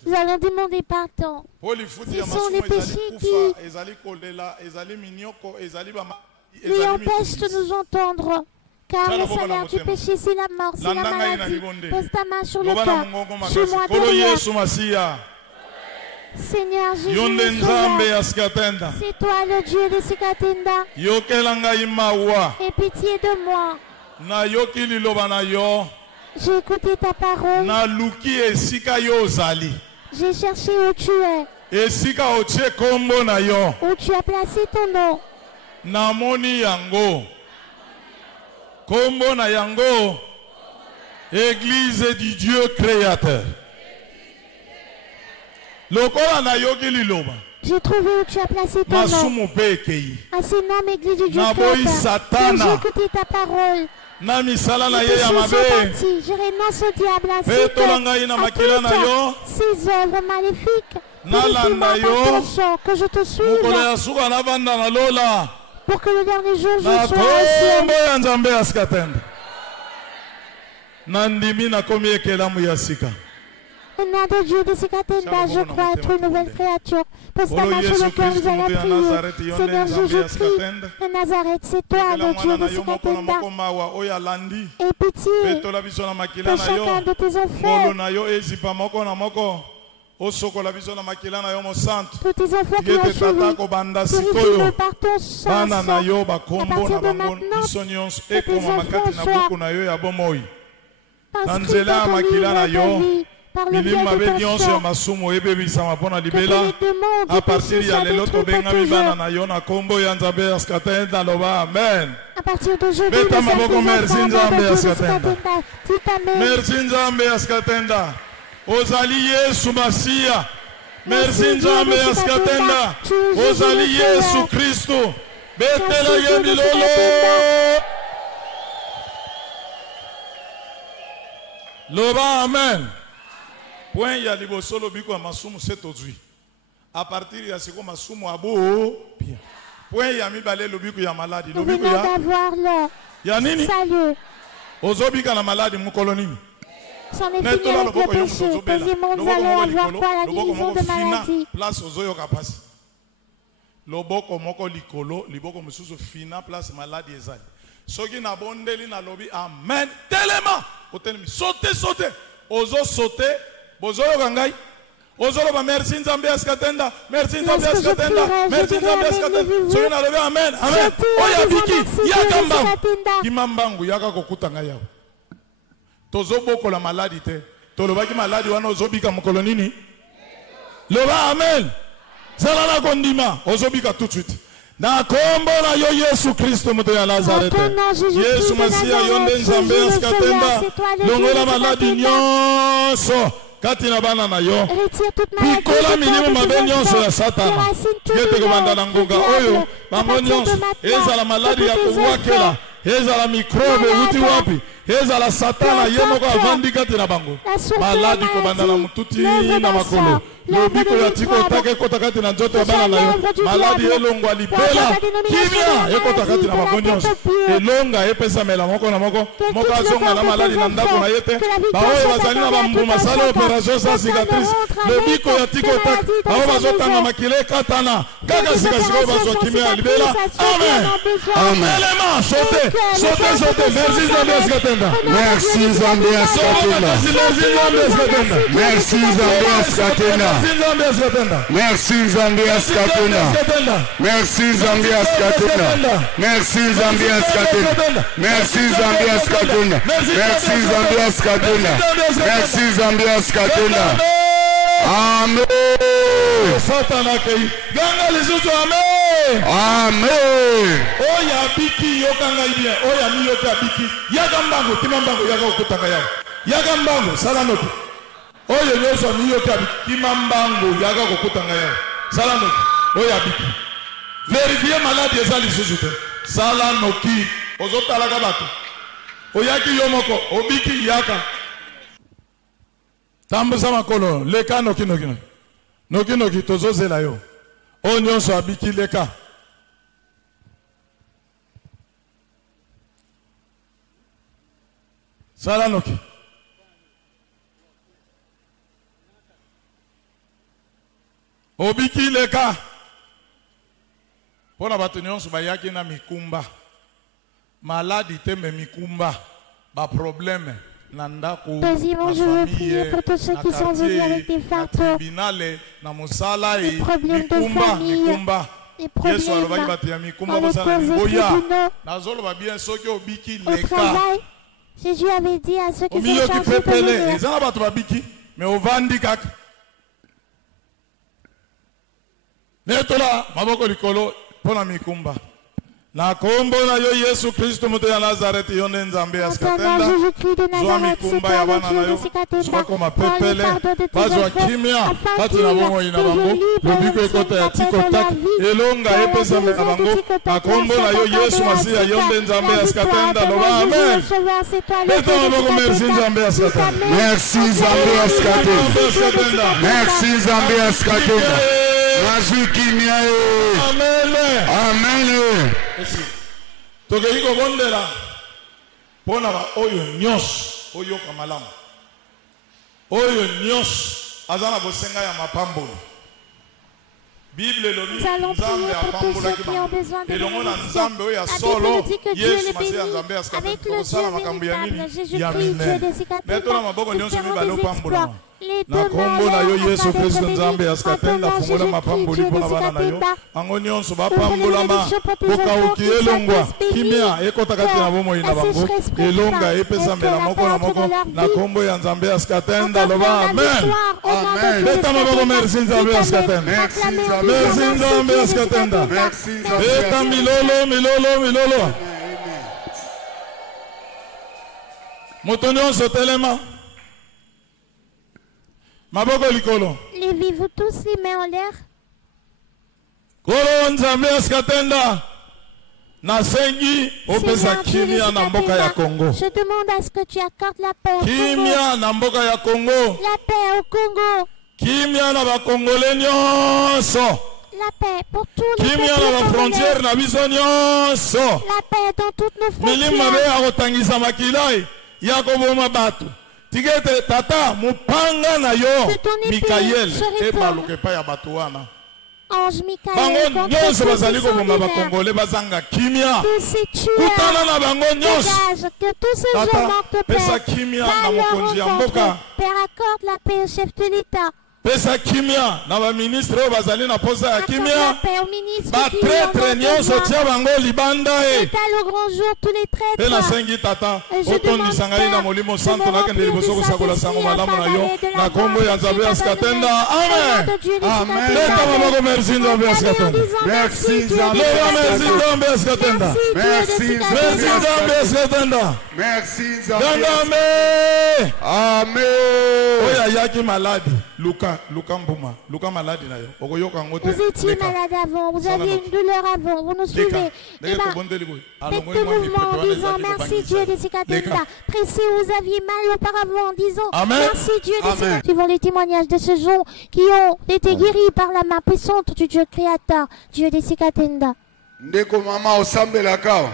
Nous allons demander pardon. Ce sont les péchés qui lui empêchent de nous entendre. Car le salaire du péché, c'est la mort, c'est la maladie. Pose ta main sur le cœur. Suis-moi derrière. Seigneur Jésus, c'est toi le Dieu de Sikatenda. Aie pitié de moi. J'ai écouté ta parole. J'ai cherché où tu es. Où tu as placé ton nom. Namoni yango. Kombo na yango. Église du Dieu créateur. J'ai trouvé où tu as placé ton nom. À ce nom, Église du Dieu créateur. J'ai écouté ta parole. Je renonce au diable ainsi que à toutes ses œuvres maléfiques. Purifie-moi par ton sang, que je te suive. Pour que le dernier jour je sois au ciel. Au nom de Dieu de Sikatenda, je crois être une nouvelle créature. Pose ta main sur le cœur, nous allons prier. Seigneur Jésus-Christ de Nazareth, c'est toi le Dieu de Sikatenda. Et pitié de chacun de tes enfants. Tous tes enfants qui ont suivi, purifie-le par ton sang. À partir de maintenant, que tes enfants soient inscrits dans ton livre de vie. Par le biais de ton sang, que les démons du péché soient détruits pour toujours. À partir d'aujourd'hui, nous sommes des enfants de Dieu de Sikatenda. Dis amen. Merci Nzambe Sikatenda. Ozali Yesu Masia. Merci Nzambe Sikatenda. Ozali Yesu Kristo. Betela yembilolo. Loba amen. Point ya liboso lobiko ya masumu setozui. À partir ya siko masumu abo bien. Point ya mibale lobiko ya maladi. Lobiko ya d'avoir ya nini? Salut. Ozobika na maladi mukolo nini? C'en est fini avec le péché. Deuxièmement, nous allons avoir quoi? La guérison de maladie. Place ozoyo kapasi. Loboko moko likolo, liboko mususu fina place maladi ezali. Soki na bondeli na lobi amen. Telema. Otelemi sauter. Ozo sauter. Bozoyo gangai. Ozolo ba merci Nzambe Sikatenda. Merci Nzambe Sikatenda. Merci Nzambe Sikatenda. Soki na lobi amen. Amen. Oya biki. Yakamba. Kimambangu yaka kokuta ngai yawo. Tozoboko la maladie te. Tolobaki maladie wana ozobika mokolo nini? Loba amen. Zalala kondima ozobika tout de suite. na kombo na yo Yesu Kristo moto ya Nazareth. Yesu Masia yonde nzambe askatenda longola maladi nyonso kati na bana na yo. Pikola minimum mabe nyonso ya Satana. Yete kobanda na ngonga oyo bango nyonso ezala maladi ya kuwakela, ezala mikrobe uti wapi, ezala Satana yemoko avandi kati na bango. Maladi kobanda na mututi na makolo. Lobiko ya tiko take kota kati na njoto ya bana na yo. Maladi elongwa libela kimia ekota kati na bango nyonso. Elonga epesa mela moko na moko. Moko azonga na maladi na ndako na yete. Baoye bazali na bambu masala operation sa cicatrice. Lobiko ya tiko take. Baoye bazotanga makile katana. Kaka sikasiko bazwa kimia libela. Amen. Amen. Elema sote. Sote sote. Merci Zambia Skatenda. Merci Zambia Skatenda. Merci Zambia Skatenda. Merci Zambia Skatenda. Merci Zambia Skatenda. Merci Zambia Skatenda. Merci Zambia Skatenda. Merci Zambia Skatenda. Merci Zambia Skatenda. Amen. Satana kei. Ganga lisusu amen. Amen. Oya biki yokanga ibia. Oya mi yoka biki. Yaga mbango timambango yaga okutanga yao. Yaga mbango salanoki. Oyo nyoso mi yoka biki timambango yaga okutanga yao. Salanoki. Oya biki. Vérifier malade ezali lisusu te. Salanoki. Ozotala kabatu. Oyaki yomoko obiki yaka. Tambuza makolo leka noki noki noki. Noki noki tozozela yo. O nyonso abiki leka. Sala noki. Obiki leka. Pona bato nyonso bayaki na mikumba. Maladi teme mikumba. Ba problème. Deuxièmement, je veux prier pour tous ceux qui sont venus avec des fardeaux, des problèmes de famille, des problèmes dans les causes au travail. Jésus avait dit à ceux qui sont chargés de venir. Na kombo na yo Yesu Kristo moto ya Nazareth yonde nzambe askatenda zwa mikumba ya bana na yo zwa koma pepele bazwa kimia kati na bongo ina bango lobiko ekota ya tiko tak elonga epesa na bango na kombo na yo Yesu Masia yonde nzambe askatenda loba amen. Beto maboko merci nzambe askatenda. Merci nzambe askatenda. Merci nzambe askatenda. Amen. Amen. Tokei kobondela pona ba oyo nyos oyo kamalamu oyo nyos azana bosenga ya mapambolo. Bible lobi nzambe apambolaki bango elongo na nzambe oyo ya solo Yesu Masia nzambe askatenda kosala makambo ya nini ya minene neto na maboko nyonso mibale opambola na kombo na yo Yesu Kristo nzambe askatenda fungola mapamboli mpona bana na yo ango nyonso bapambolama bokauki elongwa kimia ekota kati na bomoi na bango elonga epesa mbela moko na moko na kombo ya nzambe askatenda loba amen. Beta maboko merci nzambe askatenda. Merci nzambe askatenda. Beta milolo. Moto nyonso telema. Maboko likolo. Levez-vous tous les mains en l'air. Kolo nzambe askatenda. Nasengi opesa kimia na mboka ya Congo. Je demande à ce que tu accordes la paix au Congo. Kimia na mboka ya Congo. La paix au Congo. Kimia na ba Congolais nyonso. La paix pour tous les Kimia na ba frontière na biso nyonso. La paix dans toutes nos frontières. Milima be akotangisa makilai ya koboma bato. Tigete tata mupanga na yo Mikael ebaluke pa ya bato wana. Ange Michael, bango nyonso bazali koboma ba Congolais bazanga kimia. Kutana na bango nyonso. Que tous ces gens manquent de paix. Pesa kimia na mokonzi ya mboka. Père, accorde la paix au chef de l'État. pesa kimia na ba ministre o bazali na posa ya kimia ba C'est traître nyonso tia bango libanda e le grand jour, tous les pe na traîtres. sengi tata otondisa ngai na molimo santo nakende liboso kosakola sango malamu na yo na kombo ya nzambe ya sikatenda amen Amen. leta maboko merci nzambe ya sikatenda Merci Nzambe leva merci Askatenda. nzambe ya sikatenda Merci merci nzambe ya sikatenda Merci Nzambe Gandame Amen. oya yaki maladi Luka mbuma Luka maladi na yo okoyoka ngote Vous étiez malade avant, vous aviez une douleur avant, vous nous suivez. Et ben, faites le mouvement en disant merci Dieu de Sikatenda. Pressez, vous aviez mal auparavant en disant merci Dieu de Sikatenda. Suivant les témoignages de ce jour qui ont été guéris par la main puissante du Dieu créateur, Dieu de Sikatenda. Ndeko mama osambelaka.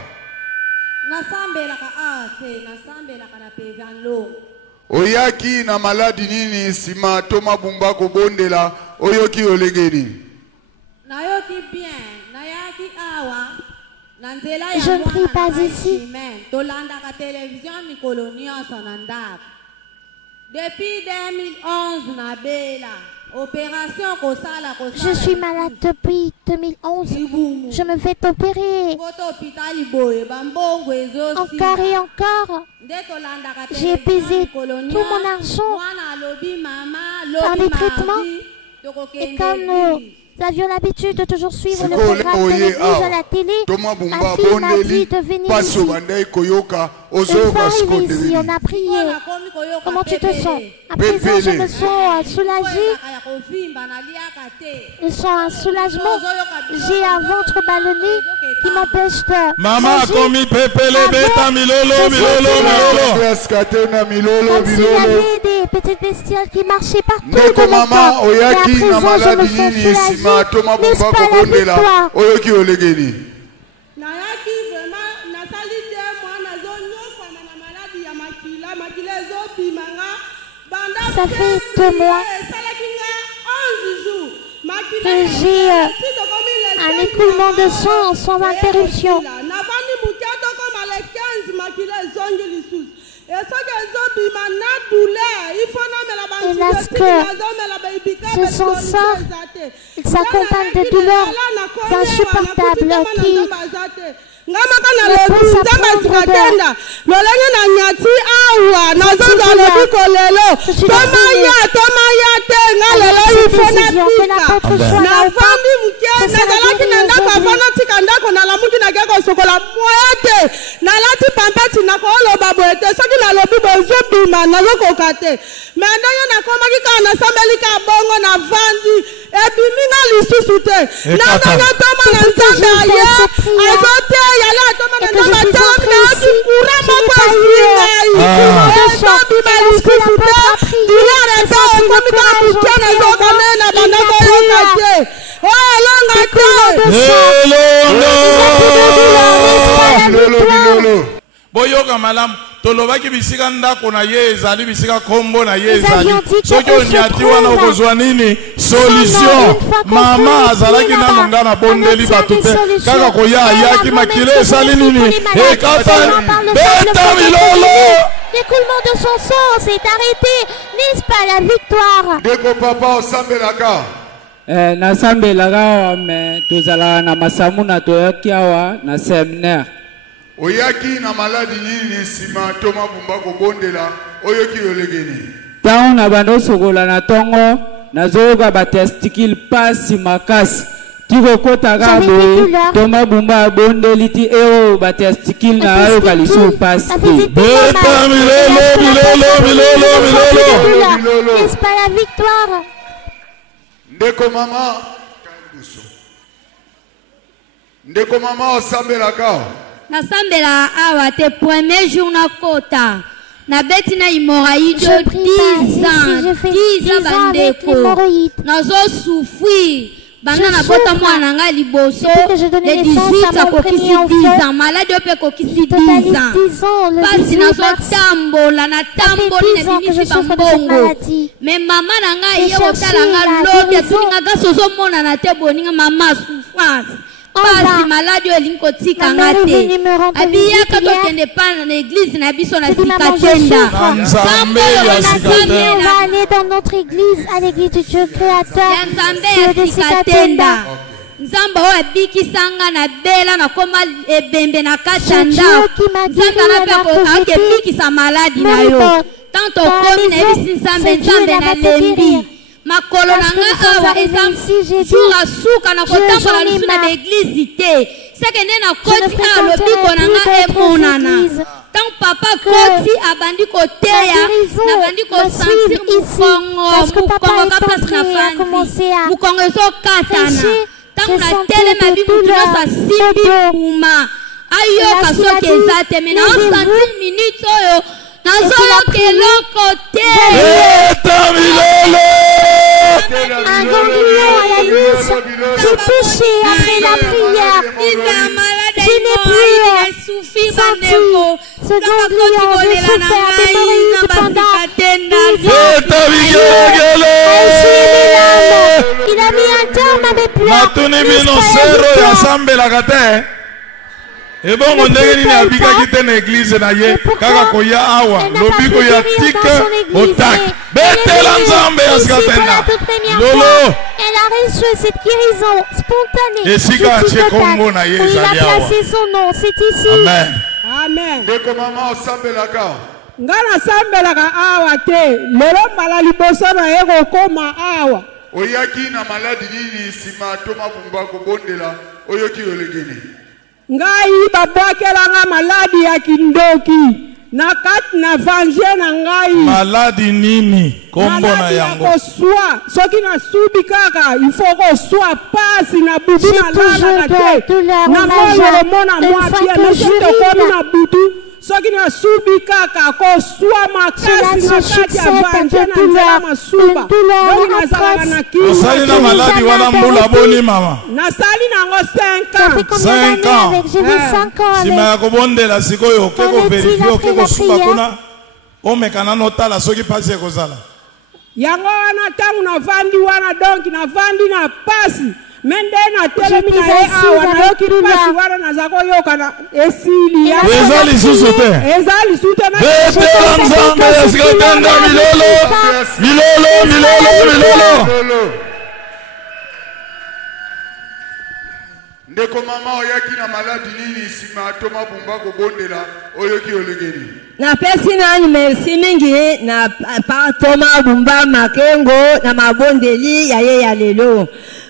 nasambelaka ate nasambelaka na pevano Oyaki na maladi nini sima toma bumba kobondela oyoki olengeni. nayoki bien nayaki awa na nzela Je ne prie pas ici. tolandaka télévision mikolo nyonso na ndako depuis 2011 na bela opération kosala Je suis malade depuis 2011. Je me fais opérer. Encore et encore. J'ai épuisé tout mon argent par des traitements. Et comme nous avions l'habitude de toujours suivre le programme télévisé à la télé, ma fille m'a dit de venir ici. Une fois arrivé ici, on a prié. Comment tu te sens? À présent, je me sens soulagée. Je sens un soulagement. J'ai un ventre ballonné qui m'empêche de Maman a commis pépélé, bêta, milolo. Comme s'il y avait des petites bestioles qui marchaient partout dans mon corps. Et à présent, je me sens soulagée. N'est-ce pas la victoire? Ça fait 2 mois que j'ai un écoulement de sang sans interruption. Et lorsque ce sang sort, il s'accompagne de douleurs insupportables qui me poussent à prendre boyoka malamu tolobaki bisika ndako na ye ezali bisika kombo na ye ezali soki onyati wana okozwa nini solution mama azalaki nano nga na bondeli bato te kaka koya ayaki makile esali nini ekata beta milolo. L'écoulement de son sang s'est arrêté, n'est-ce pas la victoire? Ndeko papa osambelaka. Nasambelaka awa me tozalaka na masamu na toyoki awa na séminaire. Oyaki na maladi nini sima toma bumba kobondela oyoki olengeni. Tango na bando sokola na tongo nazoyoka ba testicule pasi makasi. Tiko kota kabo toma bumba abondeli ti eo ba testicule na ayo kaliso pasi. Beta milolo. N'est-ce pas la victoire? Ndeko mama osambelaka. Nasambela awa te premier jour na kota na beti na hémorroïde 10 ans bandeko nazo souffrir bana na bota mwana nga liboso le 18 akokisi 10 ans malade ope kokisi 10 ans pasi nazo tambola na tamboli na bimisi bambongo me mama na nga ye otala nga lobi atuninga gaso ozomona na te boninga mama souffrance pasi maladi olingi kotikanga te abiyaka tokende pana na église na biso na sikatenda on va aller dans notre église, à l'église du Dieu créateur de Sikatenda. Nzamba oyo abikisanga na bela na koma ebembe na kati ya ndako nzambe akebikisa maladi na yo tanto okomi na yebisi nzambe na lembi makolo na nga awa eza jour asuka na kotambola lisu na baeglize te seke nde na koti awa lobiko na nga emonana tant papa koti abandi koteya nabandi kosentir mukongo ka place na fandi mukongo ezokatana tangu na telema bimutu nyonso asimbi mbuma ayoka soki eza te me na 30 minutes oyo nazoyoka eloko te. Un ganglion à la nuque, j'ai touché après la prière. Je n'ai plus senti ce ganglion, je souffert d'hémorroïdes pendant 10 ans. Il a mis un terme à mes pleurs. ebongo ndenge nini abikaki te na église na ye kaka koya awa lobiko ya tike otaki betela nzambe ya sikatenda lolo. Elle a reçu cette guérison spontanée. Esika atie kombo na ye ezali awa. Il a placé son nom, c'est ici. Amen. Amen. Ndeko mama osambelaka. Nga nasambelaka awa te lelo mbala liboso na ye kokoma awa. Oyaki na maladi nini sima toma bumba kobondela oyoki olegeni. Ngai babwakelanga maladi ya kindoki na kati na vanje na ngai. Maladi nini kombo na yango koswa soki na subi kaka il faut koswa pasi na budu na lala te na molo mona mwa pia mesito komi na budu soki na subi kaka koswa makasi na kati ya vanje na nzela masuba ngai nazalaka na kii osali na maladi wana mbula boni mama nasali nango 5 ans sima ya kobondela sikoyo oke koverifie oke kosuka kuna omekana notala soki pasi ekozala yango wana ntango navandi wana donki navandi na pasi mende na telemi na ye awa nayoki pasi wana naza koyoka na esili eza lisusu te betela nzambe ya sikatenda milolo. Ndeko mama oyaki na maladi nini sima toma bumba kobondela oyoki olegeni. Na pesi nani merci mingi na Toma Bumba Makengo na mabondeli ya ye ya lelo.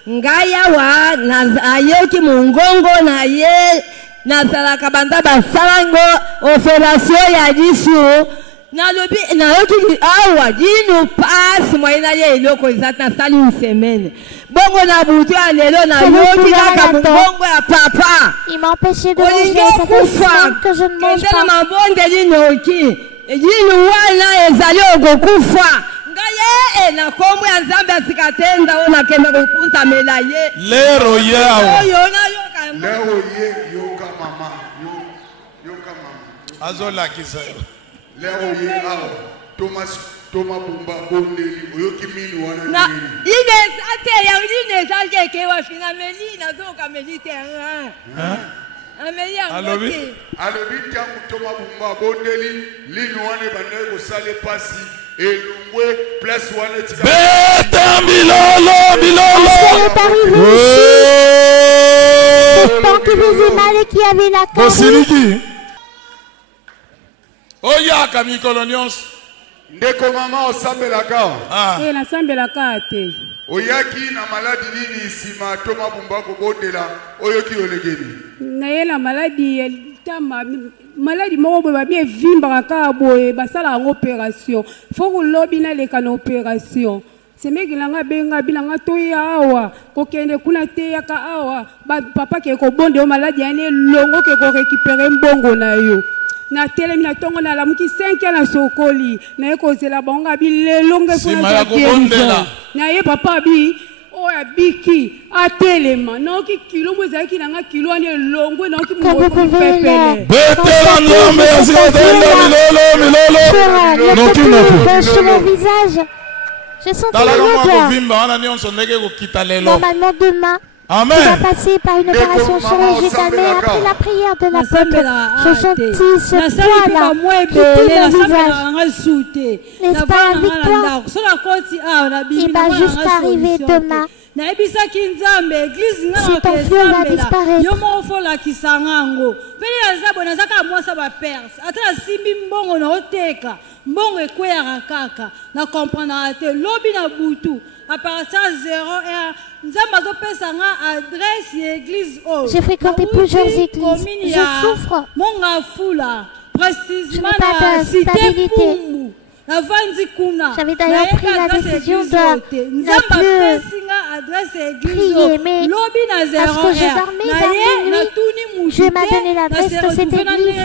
Ngaya wa na ayoki mungongo na ye na salaka banda basalango operation ya disu na lobi na yoki awa dinu passe moyena ye eloko ezata sali une semaine. Bongo na butu ya lelo na yoki kaka mungongo ya papa. Il m'a empêché de manger, ça fait 6 ans que je ne mange pas. Kenda mabondeli noki dinu wana ezali okokufa. Ngaye na kombo ya nzambe ya sikatenda ona kenda kokusa melaye. Lero yao. Lero ye yoka mama. Yoka mama. Azola kisa. Lero ye ao. Toma Bumba bondeli oyoki mini wana na ine ate ya ine sanje ke wa fina meli na zoka meli te ameli alobi tangu Toma Bumba bondeli lini wana bande ko sale pasi elungwe place wana tika beta milolo c'est tant que vous mal et qui avait la carie Bosiliki oya kamikolo nyonso. Ndeko mama osambelaka. Nasambelaka te. Oyaki na maladi nini sima Toma Bumba kobondela oyoki olegeni. Na ye na maladi ya tama maladi moko boye babi evimba kaka boye basala yango opération. Faut kolobi na leka na opération. Semekilanga benga bilanga toya awa kokende kuna te yaka awa papa ke kobonde o maladi ya ne longo ke ko récupérer mbongo na yo. Na telemi na tongo na lamuki 5 na sokoli na ekozela bonga bilelonge kuna kubondela na ye papa bi oya biki atelema noki kilo mwezaki nanga kilo ani elongwe noki pepele betela nzambe ya sikatenda milolo noki sur le visage. Je sens que normalement demain Amen. Tu vas passer par une opération chirurgicale, mais après la prière de l'apôtre, je sentis ce poids-là quitter mon visage. N'est-ce pas la victoire? Il va juste arriver demain. Si ton fleuve va disparaître, j'ai fréquenté plusieurs églises. Je souffre. Je n'ai pas de stabilité. J'avais d'ailleurs pris la décision de ne plus prier, mais parce que je dormais dans la nuit, Dieu m'a donné l'adresse de cette église.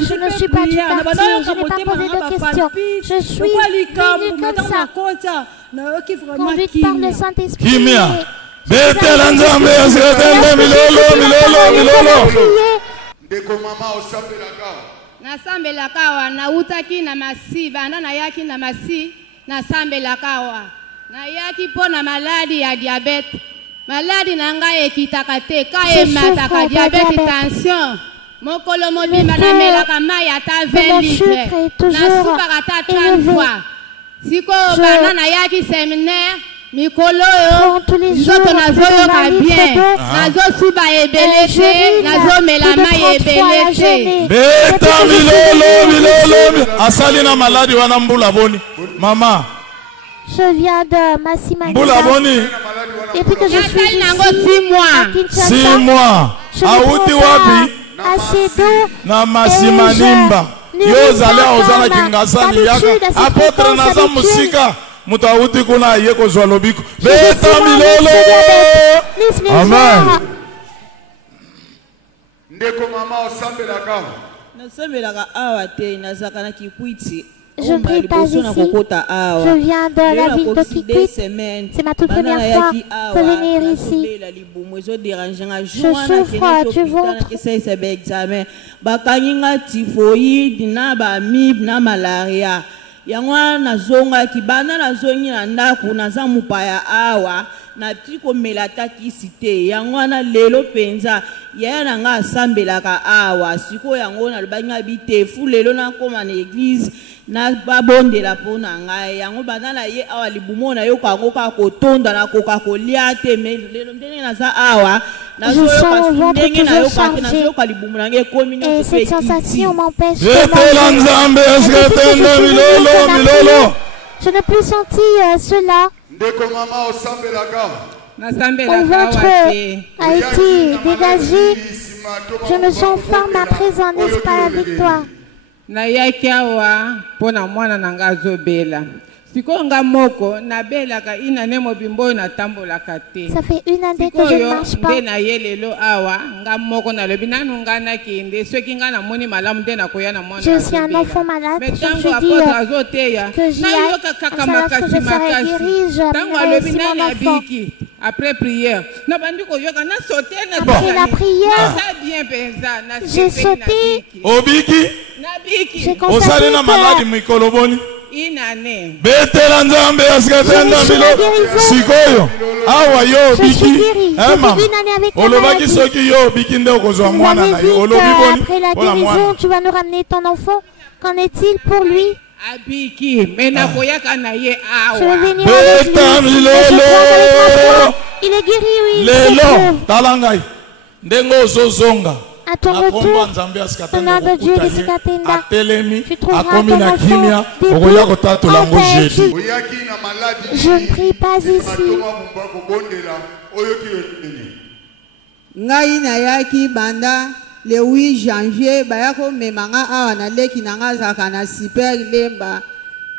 Je ne suis pas du quartier, je n'ai pas posé de questions. Je suis venue comme ça, conduite par le Saint-Esprit. Nasambela kawa na utaki na masi banda na yaki na masi nasambela kawa na yaki pona maladi ya diabete maladi na ngai ekitaka te ka emataka diabete tension mokolo mobimba na melaka mai ata 20 litres nasukaka ata 30 fois siko banda na yaki séminaire mikolo yo nzoto nazoyoka bien nazosuba ebele te nazomela mai ebele te beta milolo asalina maladi wana mbula boni mama. Je viens de Massima. Mbula boni. Depuis que je suis ici, 6 mois. Auti wapi? Assez d'eau. Na Massima Nimba. Yo zala ozana kingasani yaka. Apotre naza musika. Mutauti kuna yeko zwalobiko. Beta milolo. Amen. Ndeko mama osambela ka. Nasambela ka awa te nazakana kikwiti. Je ne prie pas ici. Je viens de la ville de Kikwit. C'est ma toute première fois de venir ici. Je souffre, tu vois. Bakanginga typhoïde na ba mib na malaria. Yangwa nazonga kibana nazongi na ndaku naza mupaya awa na tiko melata kisite yangwa na lelo penza yana nga asambelaka awa siko yango na libanga bitefu lelo na koma na église na babondela pona ngai yango banana ye awa libumo na yo kango ka kotonda na koka kolia te me lelo ndenge naza awa Je sens le ventre toujours chargé et cette sensation m'empêche de je ne peux sentir cela. Mon ventre a été dégagé. Je me sens fort à présent, n'est-ce pas la victoire? Ça fait 1 année que je ne marche pas. Je suis un enfant malade. Je me suis dit que j'y aille. Comme ça, lorsque je serai guérie, j'amènerai aussi mon enfant. Après prière, après la prière, j'ai sauté. J'ai constaté que betela nzambe asikatenda bilo sikoyo awa yo biki ema olobaki soki yo biki nde okozwa mwana na yo olobi boni après la guérison tu vas nous ramener ton enfant. Qu'en est-il pour lui? Abiki mena koyaka na ye awa je vais venir avec lui. Il est guéri, oui. Lelo talangai ndengo ozozonga à ton retour, au nom de Dieu de Sikatenda, tu trouveras ton enfant debout en paix. Je ne prie pas ici. Ngai na yaki banda le 8 janvier bayako memanga awa na leki nanga zaka na super lemba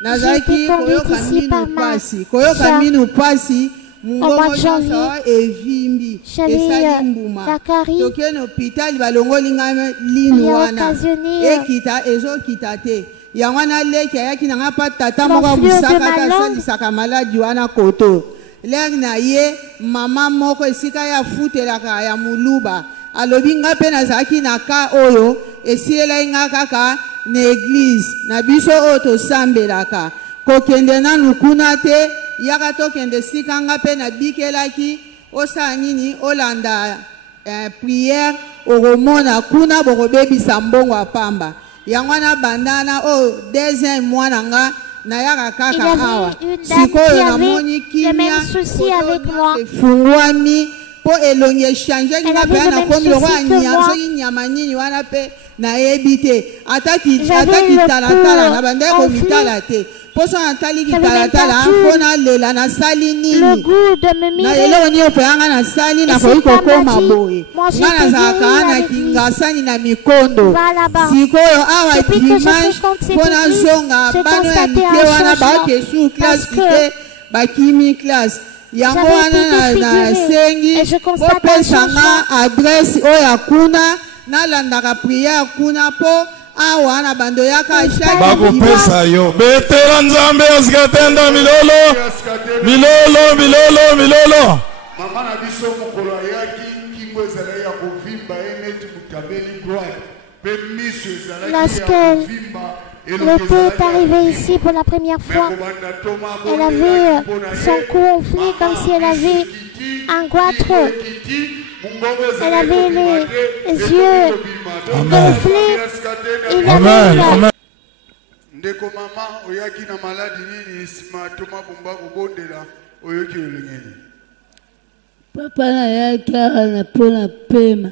nazaki koyoka minu pasi koyoka minu pasi au mois de janvier, Dakari ekita ezokita te yangwana leki ayaki nanga pa tata moko musaka tasalisaka maladi wana koto leki na ye mama moko esika ya futelaka ya muluba alobi nga mpe nazalaki na ka oyo esielai nga kaka na eglize na biso oyo tosambelaka kokende nanu kuna te yaka tokende sika nga mpe nabikelaki osala nini olanda prière okomona kuna bokobebisa mbongo ya pamba yango wana bandana oyo deuxième mwana nga nayaka kaka awa sikoyo namoni kimia efungwami mpo elongi echange nga mpe nakomi lokola soki nyama nini wana mpe nayebi te ata kitalatala na bandaki komitala te poso natali kitalatala mpo nalela nasali nini na eloko nini mpe yanga nasali nakoki kokoma boye nga nazalaka wana kingasani na mikondo sikoyo awa dimanche mpo nazonga bano ya mike wana bakesu classe te bakimi classe yango wana nasengi bopesanga adresse oyo ya kuna nalandaka priere kuna mpo awa na bando yaka bakopesa yo betela nzambe asikatenda milolo mama na biso mokolo ayaki kingo ezalaki ya kovimba ye neti motabeli gloire mpe miso ezalaki ya kovimba. L'été est arrivé ici pour la première fois. Elle avait son cou enflé comme si elle avait un goitre. Elle avait les yeux gonflés. Il avait ndeko mama oyaki na maladi nini nsima toma bumba kobondela oyoki olengeni papa nayaki awa na mpona pema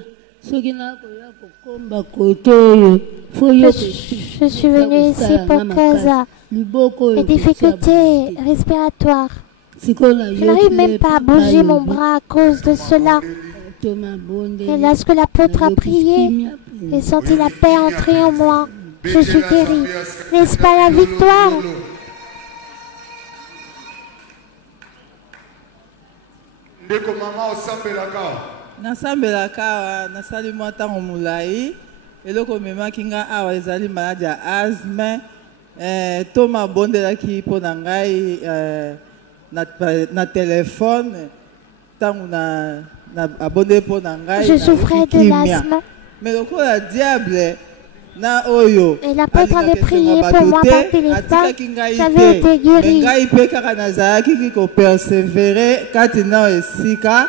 soki nakoya kokomba kote oyo je suis venue ici pour cause des difficultés respiratoires. Je n'arrive même pas à bouger mon bras à cause de cela. Et lorsque l'apôtre a prié, j'ai senti la paix entrer en moi. Je suis guérie. N'est-ce pas la victoire? ndeko mama osambelaka nasambelaka nasali mwa ntango molai eloko memaki nga awa ezali maladi ya asthme to mabondelaki mpo na ngai na telefone ntango abondeli mpo na ngai je souffrais de l'asthme. Mais lokola diable na oyo et l'apôtre avait prié pour moi par téléphone, j'avais été guérie. ngai mpe kaka nazalaki kopersevere kati na esika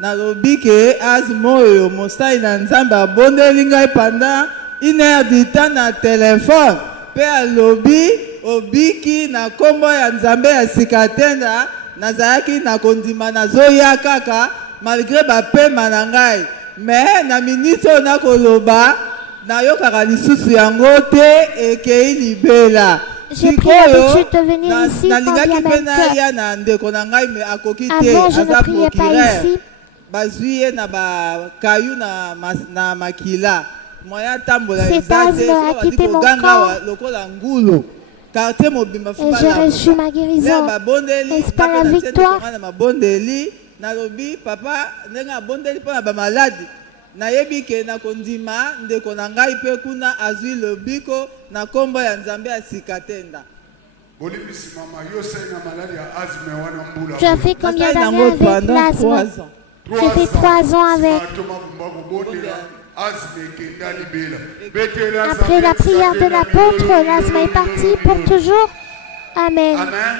nalobi ke asthme oyo mosali na nzambe abondeli ngai pendant 1 heure du temps na telefone mpe alobi obiki na nkombo ya nzambe ya sika tenda nazalaki na kondima nazoya kaka malgré bapema na ngai me na miniti oyo nakoloba nayokaka lisusu yango te ekei libela sikoyo nalingaki mpe naya na ndeko na ngai me akoki te aza procureur bazwi ye na bakayu na makila moya atambola eza te soki koganga awa lokola ngulu quartier mobimba fubala babondeli na mabondeli nalobi papa ndenge abondeli mpo na bamaladi nayebi ke nakondima ndeko na ngai mpe kuna azwi lobiko na nkombo ya nzambe ya sika tenda. Tu as fait combien d'années avec l'asthme? J'ai fait 3 ans avec. Après la prière de l'apôtre, l'asthme est parti pour toujours. Amen. Amen.